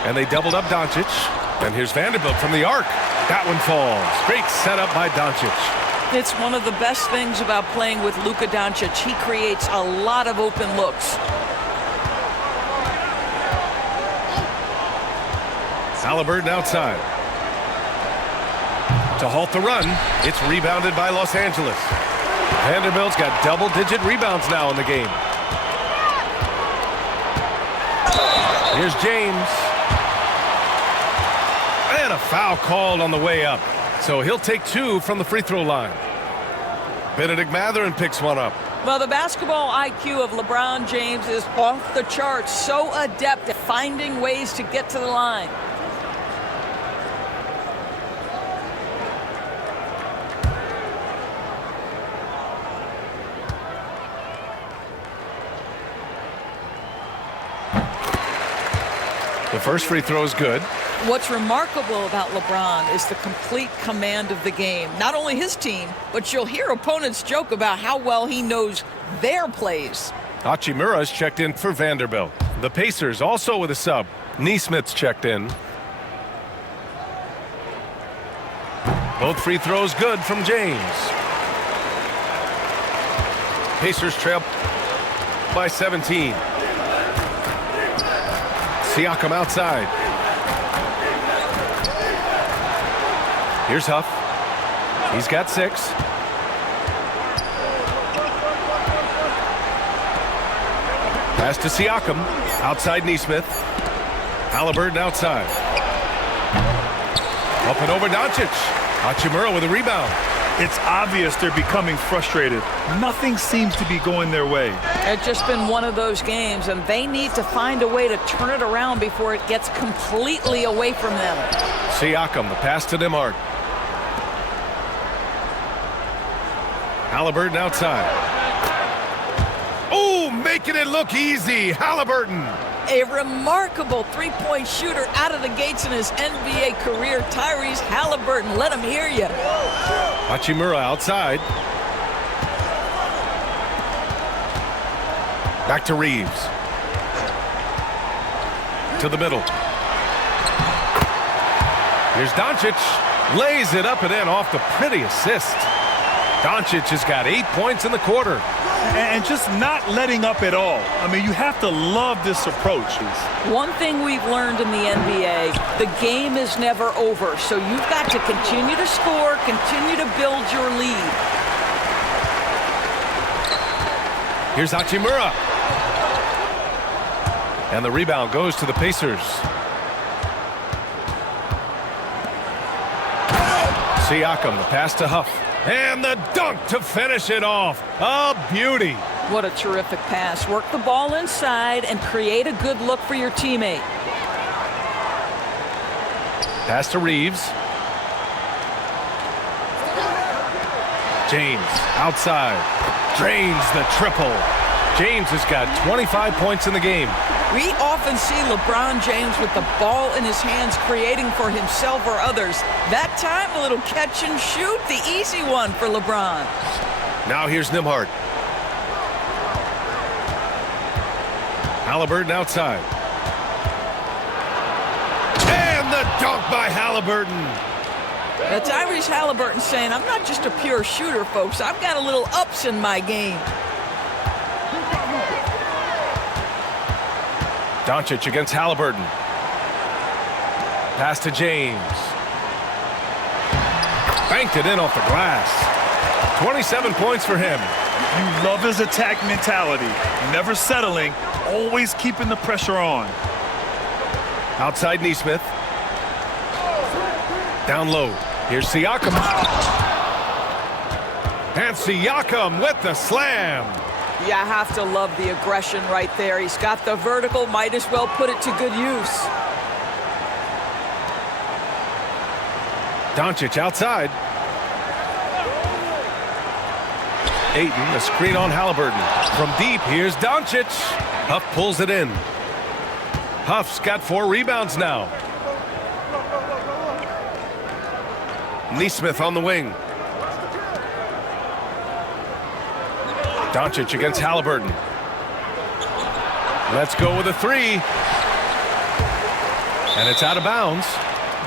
And they doubled up Doncic. And here's Vanderbilt from the arc. That one falls. Great setup by Doncic. It's one of the best things about playing with Luka Doncic. He creates a lot of open looks. Haliburton outside. To halt the run, it's rebounded by Los Angeles. Vanderbilt's got double-digit rebounds now in the game. Here's James. And a foul called on the way up. So he'll take 2 from the free throw line. Benedict Mathurin picks one up. Well, the basketball IQ of LeBron James is off the charts. So adept at finding ways to get to the line. The first free throw is good. What's remarkable about LeBron is the complete command of the game. Not only his team, but you'll hear opponents joke about how well he knows their plays. Hachimura's checked in for Vanderbilt. The Pacers also with a sub. Neesmith's checked in. Both free throws good from James. Pacers trail by 17. Siakam outside. Here's Huff. He's got 6. Pass to Siakam. Outside Neesmith. Haliburton outside. Up and over Doncic. Hachimura with a rebound. It's obvious they're becoming frustrated. Nothing seems to be going their way. It's just been one of those games, and they need to find a way to turn it around before it gets completely away from them. Siakam, the pass to Nembhard. Haliburton outside. Oh, making it look easy. Haliburton. A remarkable three-point shooter out of the gates in his NBA career. Tyrese Haliburton, let him hear you. Hachimura outside. Back to Reaves. To the middle. Here's Doncic. Lays it up and in off the pretty assist. Doncic has got 8 points in the quarter. And just not letting up at all. I mean, you have to love this approach. One thing we've learned in the NBA, the game is never over. So you've got to continue to score, continue to build your lead. Here's Hachimura. And the rebound goes to the Pacers. Siakam, the pass to Huff. And the dunk to finish it off. A beauty. What a terrific pass. Work the ball inside and create a good look for your teammate. Pass to Reaves. James outside. Drains the triple. James has got 25 points in the game. We often see LeBron James with the ball in his hands creating for himself or others. That time, a little catch and shoot, the easy one for LeBron. Now here's Nembhard. Haliburton outside. And the dunk by Haliburton. That's Tyrese Haliburton saying, I'm not just a pure shooter, folks. I've got a little ups in my game. Doncic against Haliburton. Pass to James. Banked it in off the glass. 27 points for him. You love his attack mentality. Never settling, always keeping the pressure on. Outside Neesmith. Down low. Here's Siakam. And Siakam with the slam. You have to love the aggression right there. He's got the vertical, might as well put it to good use. Doncic outside. Ayton, a screen on Haliburton. From deep, here's Doncic. Huff pulls it in. Huff's got 4 rebounds now. Neesmith on the wing. Doncic against Haliburton. Let's go with a 3. And it's out of bounds.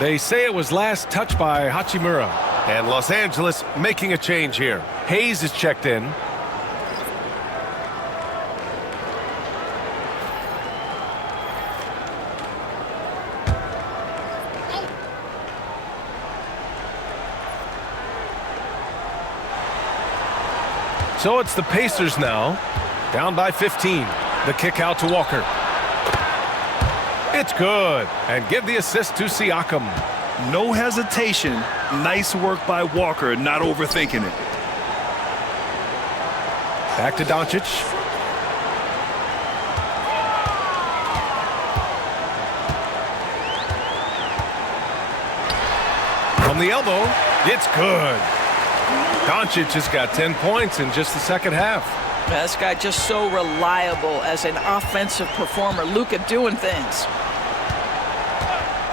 They say it was last touched by Hachimura. And Los Angeles making a change here. Hayes is checked in. So it's the Pacers now, down by 15. The kick out to Walker. It's good, and give the assist to Siakam. No hesitation. Nice work by Walker, not overthinking it. Back to Doncic. From the elbow, it's good. Doncic has got 10 points in just the second half. This guy just so reliable as an offensive performer. Luka doing things.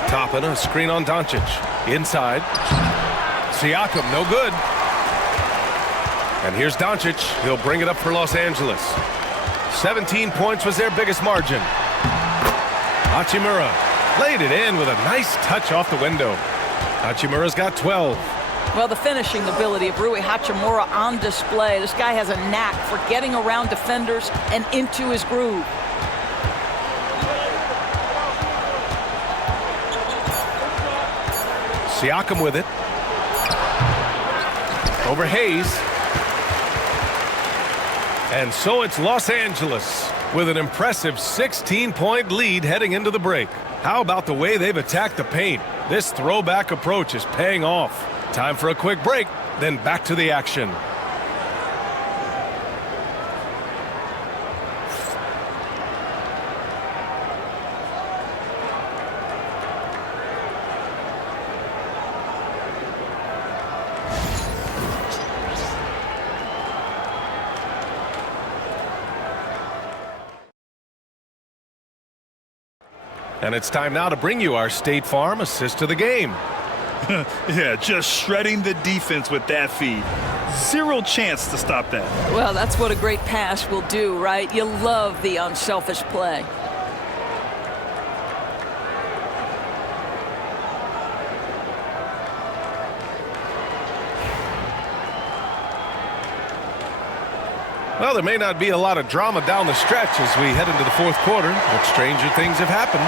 Toppin, a screen on Doncic. Inside. Siakam, no good. And here's Doncic. He'll bring it up for Los Angeles. 17 points was their biggest margin. Hachimura laid it in with a nice touch off the window. Hachimura's got 12. Well, the finishing ability of Rui Hachimura on display. This guy has a knack for getting around defenders and into his groove. Siakam with it. Over Hayes. And so it's Los Angeles with an impressive 16-point lead heading into the break. How about the way they've attacked the paint? This throwback approach is paying off. Time for a quick break, then back to the action. And it's time now to bring you our State Farm assist of the game. Yeah, just shredding the defense with that feed. Zero chance to stop that. Well, that's what a great pass will do, right? You love the unselfish play. Well, there may not be a lot of drama down the stretch as we head into the fourth quarter, but stranger things have happened.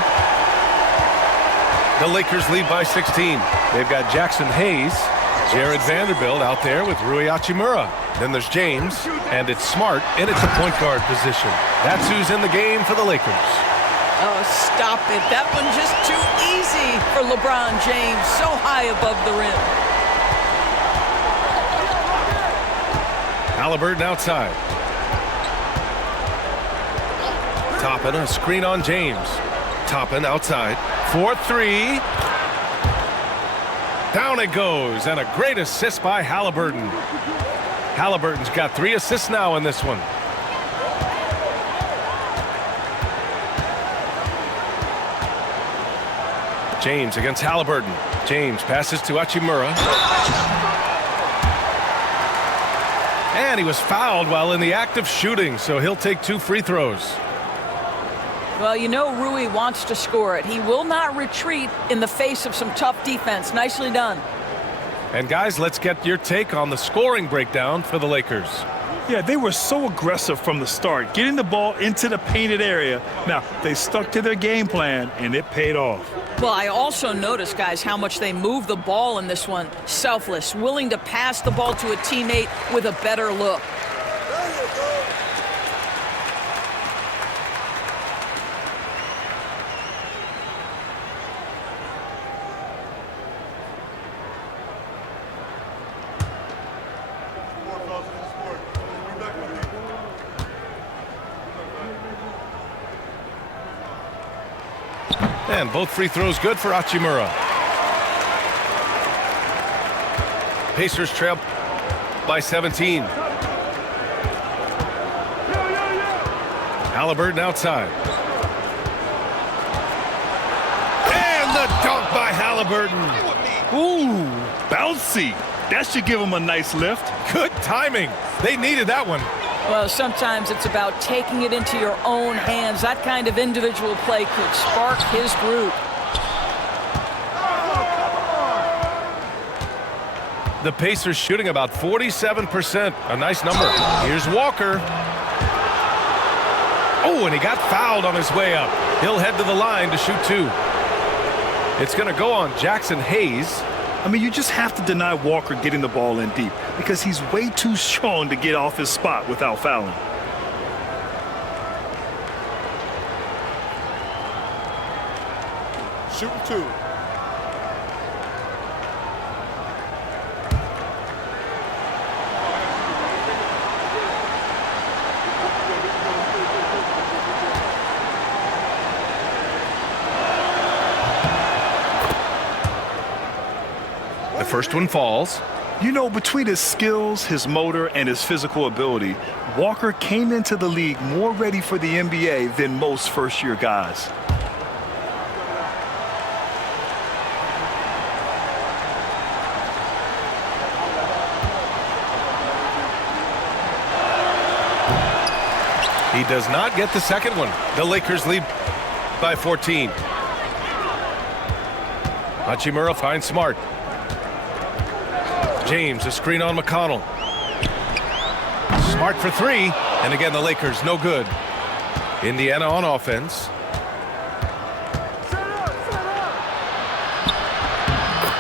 The Lakers lead by 16. They've got Jackson Hayes, Jared Vanderbilt out there with Rui Hachimura. Then there's James, and it's Smart, and it's a point guard position. That's who's in the game for the Lakers. Oh, stop it. That one just too easy for LeBron James. So high above the rim. Haliburton outside. Toppin, a screen on James. Toppin outside. 4-3. Down it goes, and a great assist by Haliburton. Haliburton's got 3 assists now in this one. James against Haliburton. James passes to Hachimura. And he was fouled while in the act of shooting, so he'll take 2 free throws. Well, you know Rui wants to score it. He will not retreat in the face of some tough defense. Nicely done. And guys, let's get your take on the scoring breakdown for the Lakers. Yeah, they were so aggressive from the start, getting the ball into the painted area. Now, they stuck to their game plan, and it paid off. Well, I also noticed, guys, how much they move the ball in this one. Selfless, willing to pass the ball to a teammate with a better look. And both free throws good for Hachimura. Pacers trail by 17. Haliburton outside. And the dunk by Haliburton. Ooh, bouncy. That should give him a nice lift. Good timing. They needed that one. Well, sometimes it's about taking it into your own hands. That kind of individual play could spark his group. The Pacers shooting about 47%. A nice number. Here's Walker. Oh, and he got fouled on his way up. He'll head to the line to shoot 2. It's going to go on Jackson Hayes. I mean, you just have to deny Walker getting the ball in deep because he's way too strong to get off his spot without fouling. Shooting 2. The first one falls. You know, between his skills, his motor, and his physical ability, Walker came into the league more ready for the NBA than most first-year guys. He does not get the second one. The Lakers lead by 14. Hachimura finds Smart. James, a screen on McConnell. Smart for 3. And again, the Lakers, no good. Indiana on offense.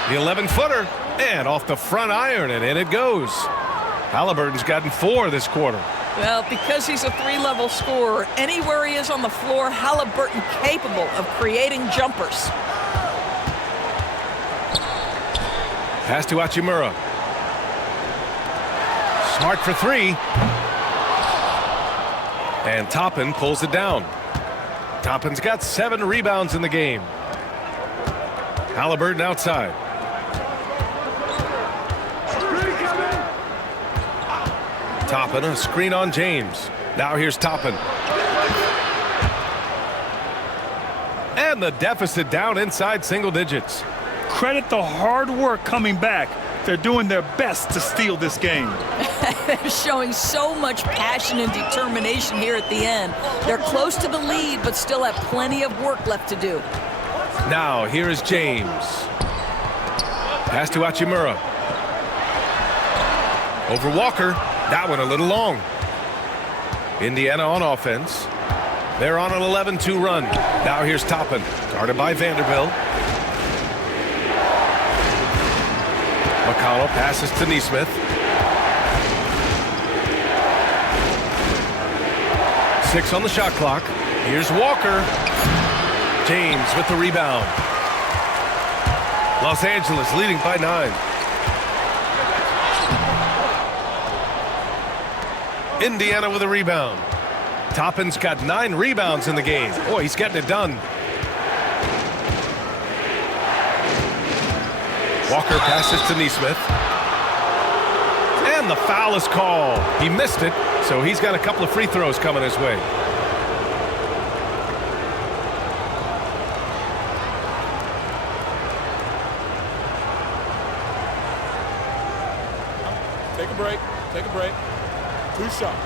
The 11-footer. And off the front iron, and in it goes. Haliburton's gotten 4 this quarter. Well, because he's a 3-level scorer, anywhere he is on the floor, Haliburton capable of creating jumpers. Pass to Hachimura. Smart for 3. And Toppin pulls it down. Toppin's got 7 rebounds in the game. Haliburton outside. Toppin, a screen on James. Now here's Toppin. And the deficit down inside single digits. Credit the hard work coming back. They're doing their best to steal this game. They're showing so much passion and determination here at the end. They're close to the lead, but still have plenty of work left to do. Now here is James. Pass to Hachimura. Over Walker. That one a little long. Indiana on offense. They're on an 11-2 run. Now here's Toppin. Guarded by Vanderbilt. McConnell passes to Nesmith. 6 on the shot clock. Here's Walker. James with the rebound. Los Angeles leading by 9. Indiana with a rebound. Toppin's got 9 rebounds in the game. Boy, he's getting it done. Walker passes to Nesmith. And the foul is called. He missed it, so he's got a couple of free throws coming his way. Take a break. Take a break. 2 shots.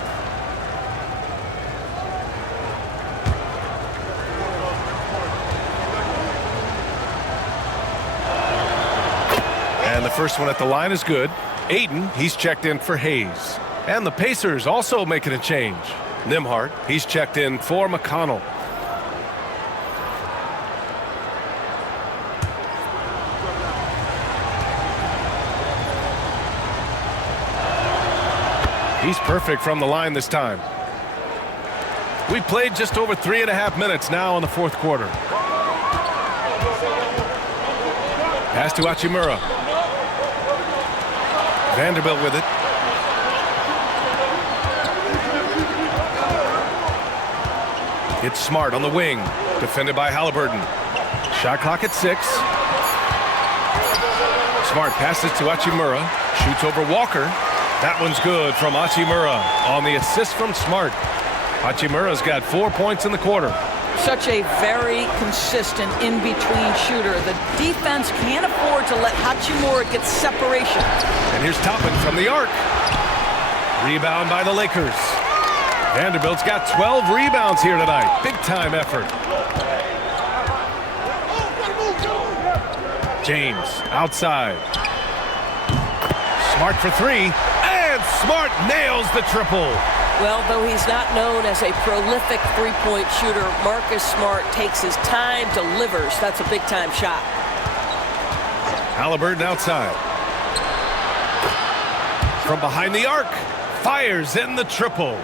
And the first one at the line is good. Ayton, he's checked in for Hayes. And the Pacers also making a change. Nembhard, he's checked in for McConnell. He's perfect from the line this time. We played just over 3.5 minutes now in the fourth quarter. Pass to Hachimura. Vanderbilt with it. It's Smart on the wing. Defended by Haliburton. Shot clock at 6. Smart passes to Hachimura. Shoots over Walker. That one's good from Hachimura on the assist from Smart. Hachimura's got 4 points in the quarter. Such a very consistent in-between shooter. The defense can't afford to let Hachimura get separation. And here's Toppin from the arc. Rebound by the Lakers. Vanderbilt's got 12 rebounds here tonight. Big-time effort. James outside. Smart for three, and Smart nails the triple. Well, though he's not known as a prolific three-point shooter, Marcus Smart takes his time, delivers. That's a big-time shot. Haliburton outside. From behind the arc, fires in the triple.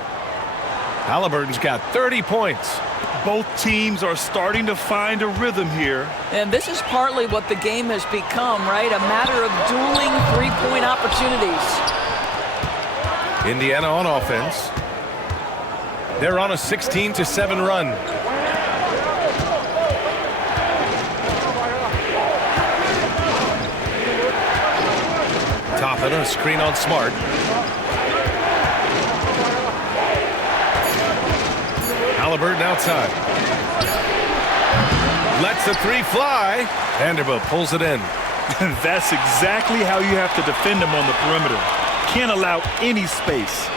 Haliburton's got 30 points. Both teams are starting to find a rhythm here. And this is partly what the game has become, right? A matter of dueling three-point opportunities. Indiana on offense. They're on a 16-7 run. Toppin, a screen on Smart. Haliburton outside. Lets the three fly. Vanderbilt pulls it in. That's exactly how you have to defend him on the perimeter. Can't allow any space.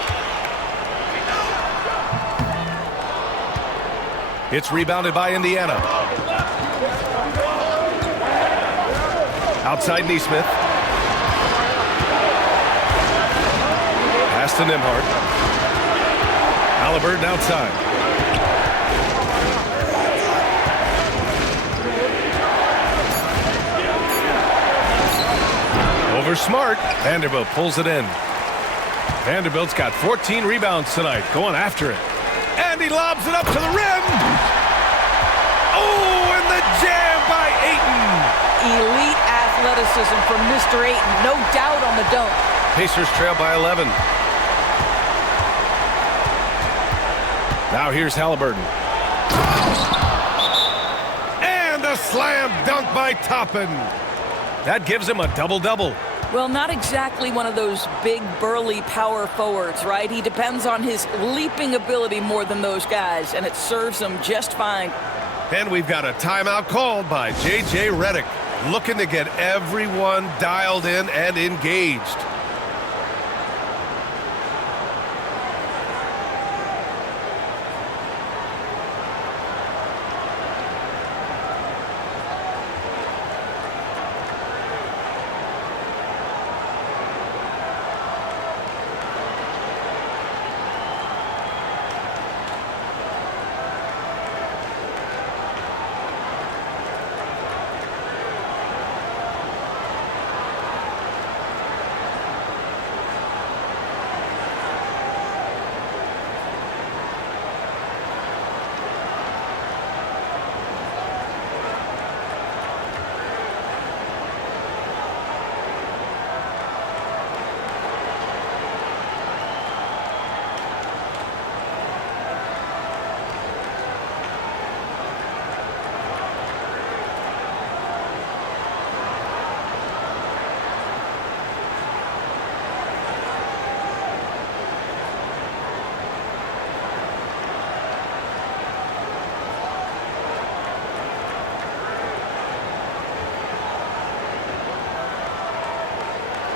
It's rebounded by Indiana. Outside Neesmith. Pass to Nembhard. Haliburton outside. Over Smart. Vanderbilt pulls it in. Vanderbilt's got 14 rebounds tonight, going after it. And he lobs it up to the rim. Oh, and the jam by Ayton. Elite athleticism from Mr. Ayton. No doubt on the dunk. Pacers trail by 11. Now here's Haliburton. And a slam dunk by Toppin. That gives him a double-double. Well, not exactly one of those big, burly power forwards, right? He depends on his leaping ability more than those guys, and it serves him just fine. And we've got a timeout called by J.J. Redick, looking to get everyone dialed in and engaged.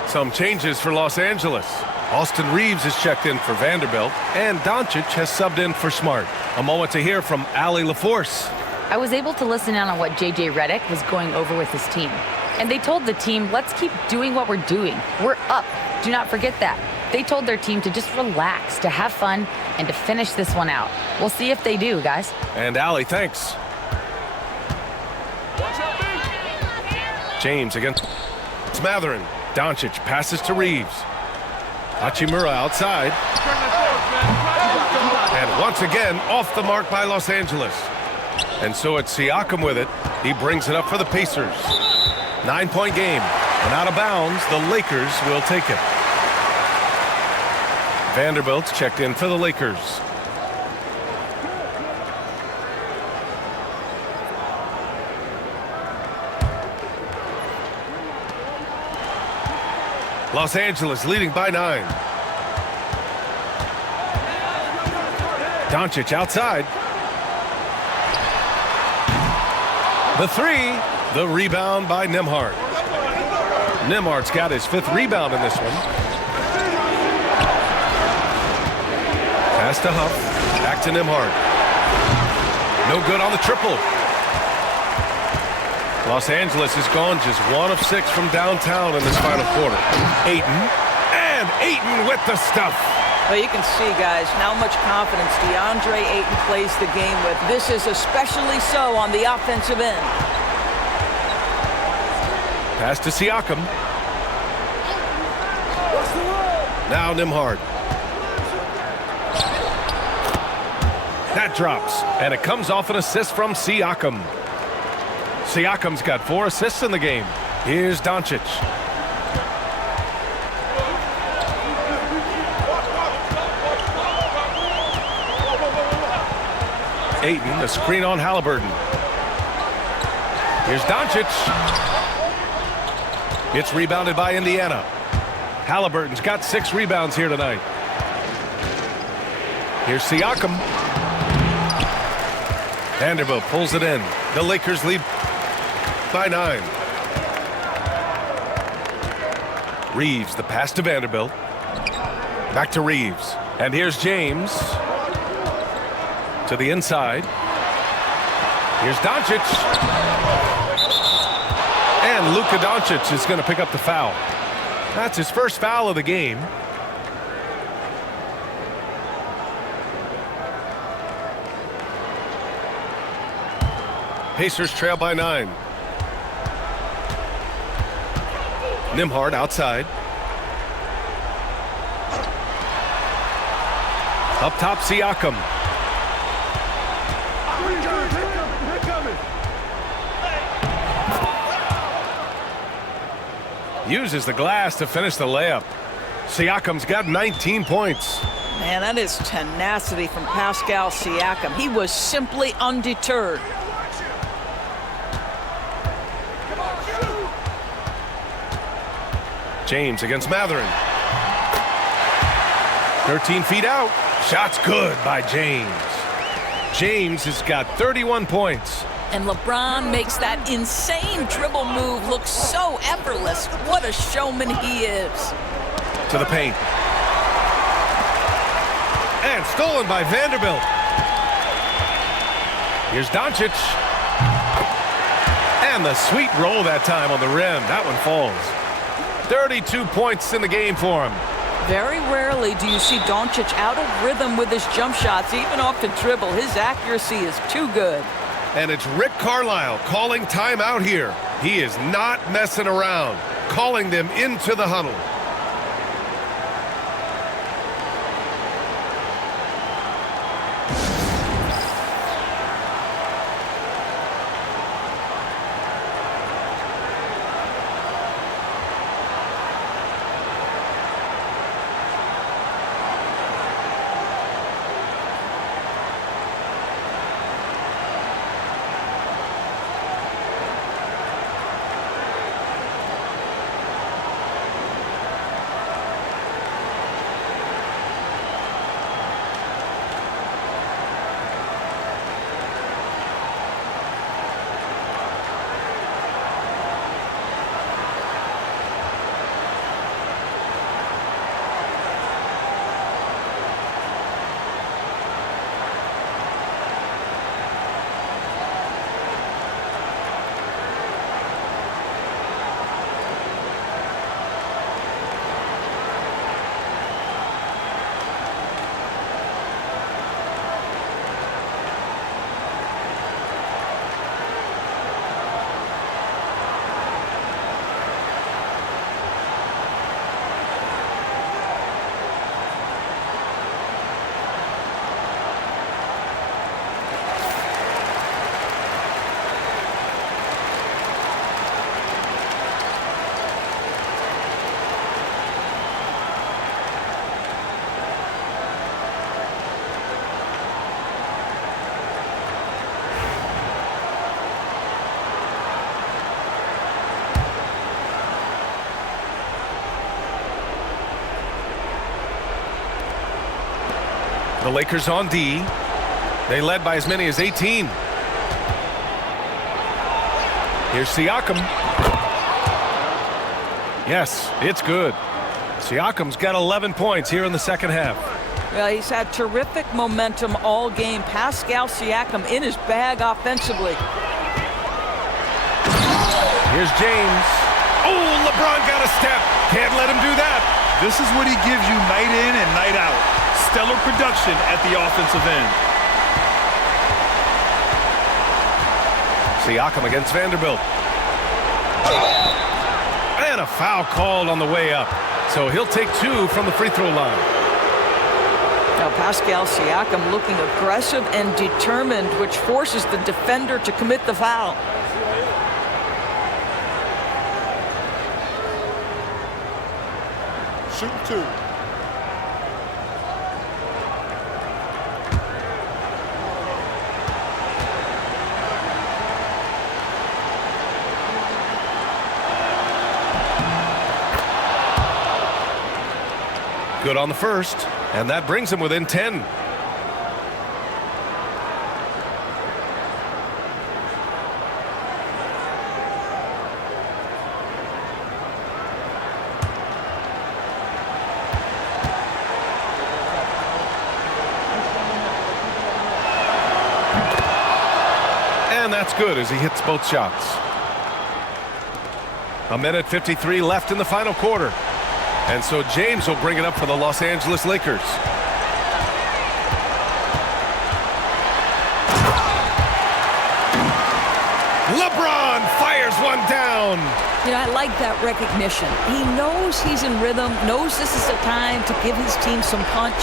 Some changes for Los Angeles. Austin Reaves is checked in for Vanderbilt, and Doncic has subbed in for Smart. A moment to hear from Allie LaForce. I was able to listen in on what J.J. Redick was going over with his team. And they told the team, let's keep doing what we're doing. We're up. Do not forget that. They told their team to just relax, to have fun, and to finish this one out. We'll see if they do, guys. And Allie, thanks. James against Mathurin. Doncic passes to Reaves. Hachimura outside. And once again, off the mark by Los Angeles. And so it's Siakam with it. He brings it up for the Pacers. 9-point game. And out of bounds, the Lakers will take it. Vanderbilt's checked in for the Lakers. Los Angeles leading by 9. Doncic outside. The three. The rebound by Nembhard. Nembhard's got his 5th rebound in this one. Pass to Huff. Back to Nembhard. No good on the triple. Los Angeles has gone just 1 of 6 from downtown in this final quarter. Ayton And Ayton with the stuff. Well, you can see, guys, how much confidence DeAndre Ayton plays the game with. This is especially so on the offensive end. Pass to Siakam. Now Nembhard. That drops, and it comes off an assist from Siakam. Siakam's got 4 assists in the game. Here's Doncic. Ayton, the screen on Haliburton. Here's Doncic. It's rebounded by Indiana. Haliburton's got 6 rebounds here tonight. Here's Siakam. Vanderbilt pulls it in. The Lakers lead by 9. Reaves, the pass to Vanderbilt. Back to Reaves. And here's James. To the inside. Here's Doncic. And Luka Doncic is going to pick up the foul. That's his first foul of the game. Pacers trail by 9. Nembhard outside. Up top, Siakam. Uses the glass to finish the layup. Siakam's got 19 points. Man, that is tenacity from Pascal Siakam. He was simply undeterred. James against Mathurin. 13 feet out. Shot's good by James. James has got 31 points. And LeBron makes that insane dribble move look so effortless. What a showman he is. To the paint. And stolen by Vanderbilt. Here's Doncic. And the sweet roll that time on the rim. That one falls. 32 points in the game for him. Very rarely do you see Doncic out of rhythm with his jump shots, even off the dribble. His accuracy is too good. And it's Rick Carlisle calling timeout here. He is not messing around, calling them into the huddle. The Lakers on D. They led by as many as 18. Here's Siakam. Yes, it's good. Siakam's got 11 points here in the second half. Well, he's had terrific momentum all game. Pascal Siakam in his bag offensively. Here's James. Oh, LeBron got a step. Can't let him do that. This is what he gives you night in and night out. Stellar production at the offensive end. Siakam against Vanderbilt. And a foul called on the way up. So he'll take 2 from the free throw line. Now Pascal Siakam looking aggressive and determined, which forces the defender to commit the foul. Shooting 2. Good on the first, and that brings him within 10. And that's good as he hits both shots. 1:53 left in the final quarter. And so James will bring it up for the Los Angeles Lakers. LeBron fires one down. You know, I like that recognition. He knows he's in rhythm, knows this is the time to give his team some punch.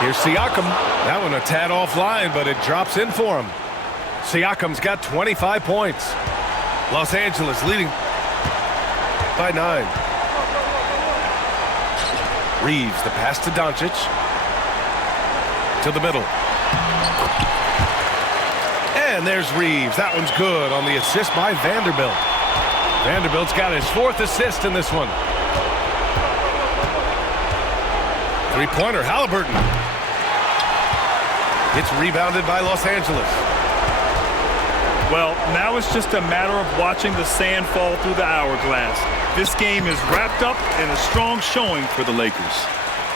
Here's Siakam. That one a tad offline, but it drops in for him. Siakam's got 25 points. Los Angeles leading by 9. Reaves the pass to Doncic. To the middle. And there's Reaves. That one's good on the assist by Vanderbilt. Vanderbilt's got his 4th assist in this one. Three-pointer, Haliburton. It's rebounded by Los Angeles. Well, now it's just a matter of watching the sand fall through the hourglass. This game is wrapped up in a strong showing for the Lakers.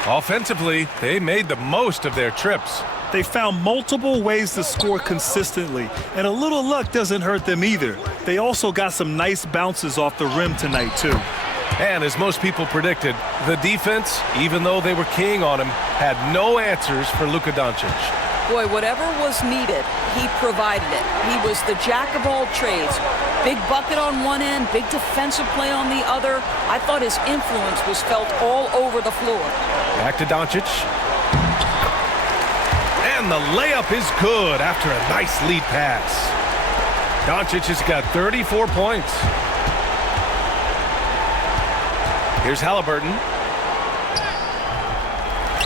Offensively, they made the most of their trips. They found multiple ways to score consistently, and a little luck doesn't hurt them either. They also got some nice bounces off the rim tonight, too. And as most people predicted, the defense, even though they were keying on him, had no answers for Luka Doncic. Boy, whatever was needed, he provided it. He was the jack of all trades. Big bucket on one end, big defensive play on the other. I thought his influence was felt all over the floor. Back to Doncic. And the layup is good after a nice lead pass. Doncic has got 34 points. Here's Haliburton.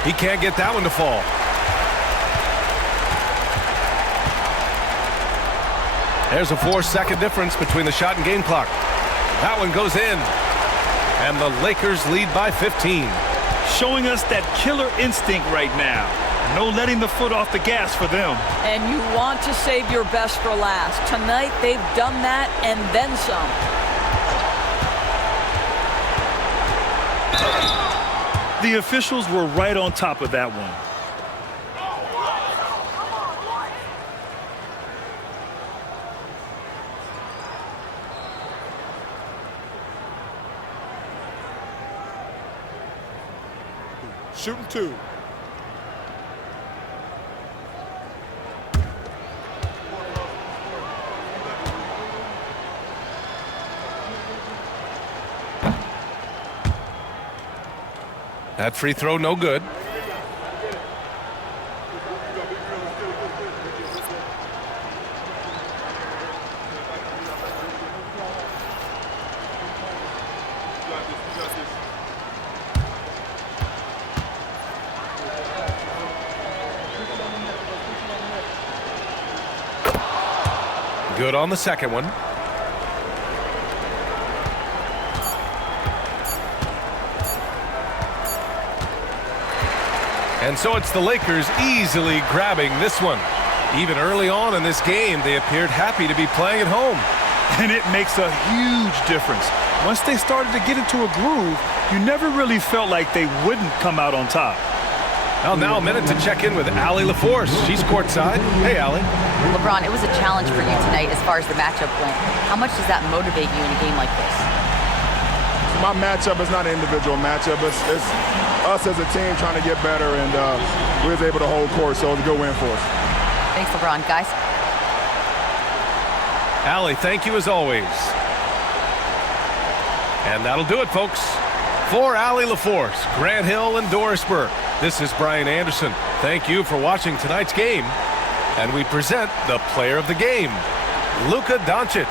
He can't get that one to fall. There's a 4-second difference between the shot and game clock. That one goes in. And the Lakers lead by 15. Showing us that killer instinct right now. No letting the foot off the gas for them. And you want to save your best for last. Tonight, they've done that and then some. The officials were right on top of that one. Shooting 2. That free throw no good. Good on the second one. And so it's the Lakers easily grabbing this one. Even early on in this game, they appeared happy to be playing at home. And it makes a huge difference. Once they started to get into a groove, you never really felt like they wouldn't come out on top. Well, now a minute to check in with Allie LaForce. She's courtside. Hey, Allie. LeBron, it was a challenge for you tonight as far as the matchup went. How much does that motivate you in a game like this? my matchup is not an individual matchup. It's us as a team trying to get better, and we was able to hold court, so it was a good win for us. Thanks, LeBron. Guys? Allie, thank you as always. And that'll do it, folks. For Allie LaForce, Grant Hill, and Doris Burke, this is Brian Anderson. Thank you for watching tonight's game. And we present the player of the game, Luka Doncic.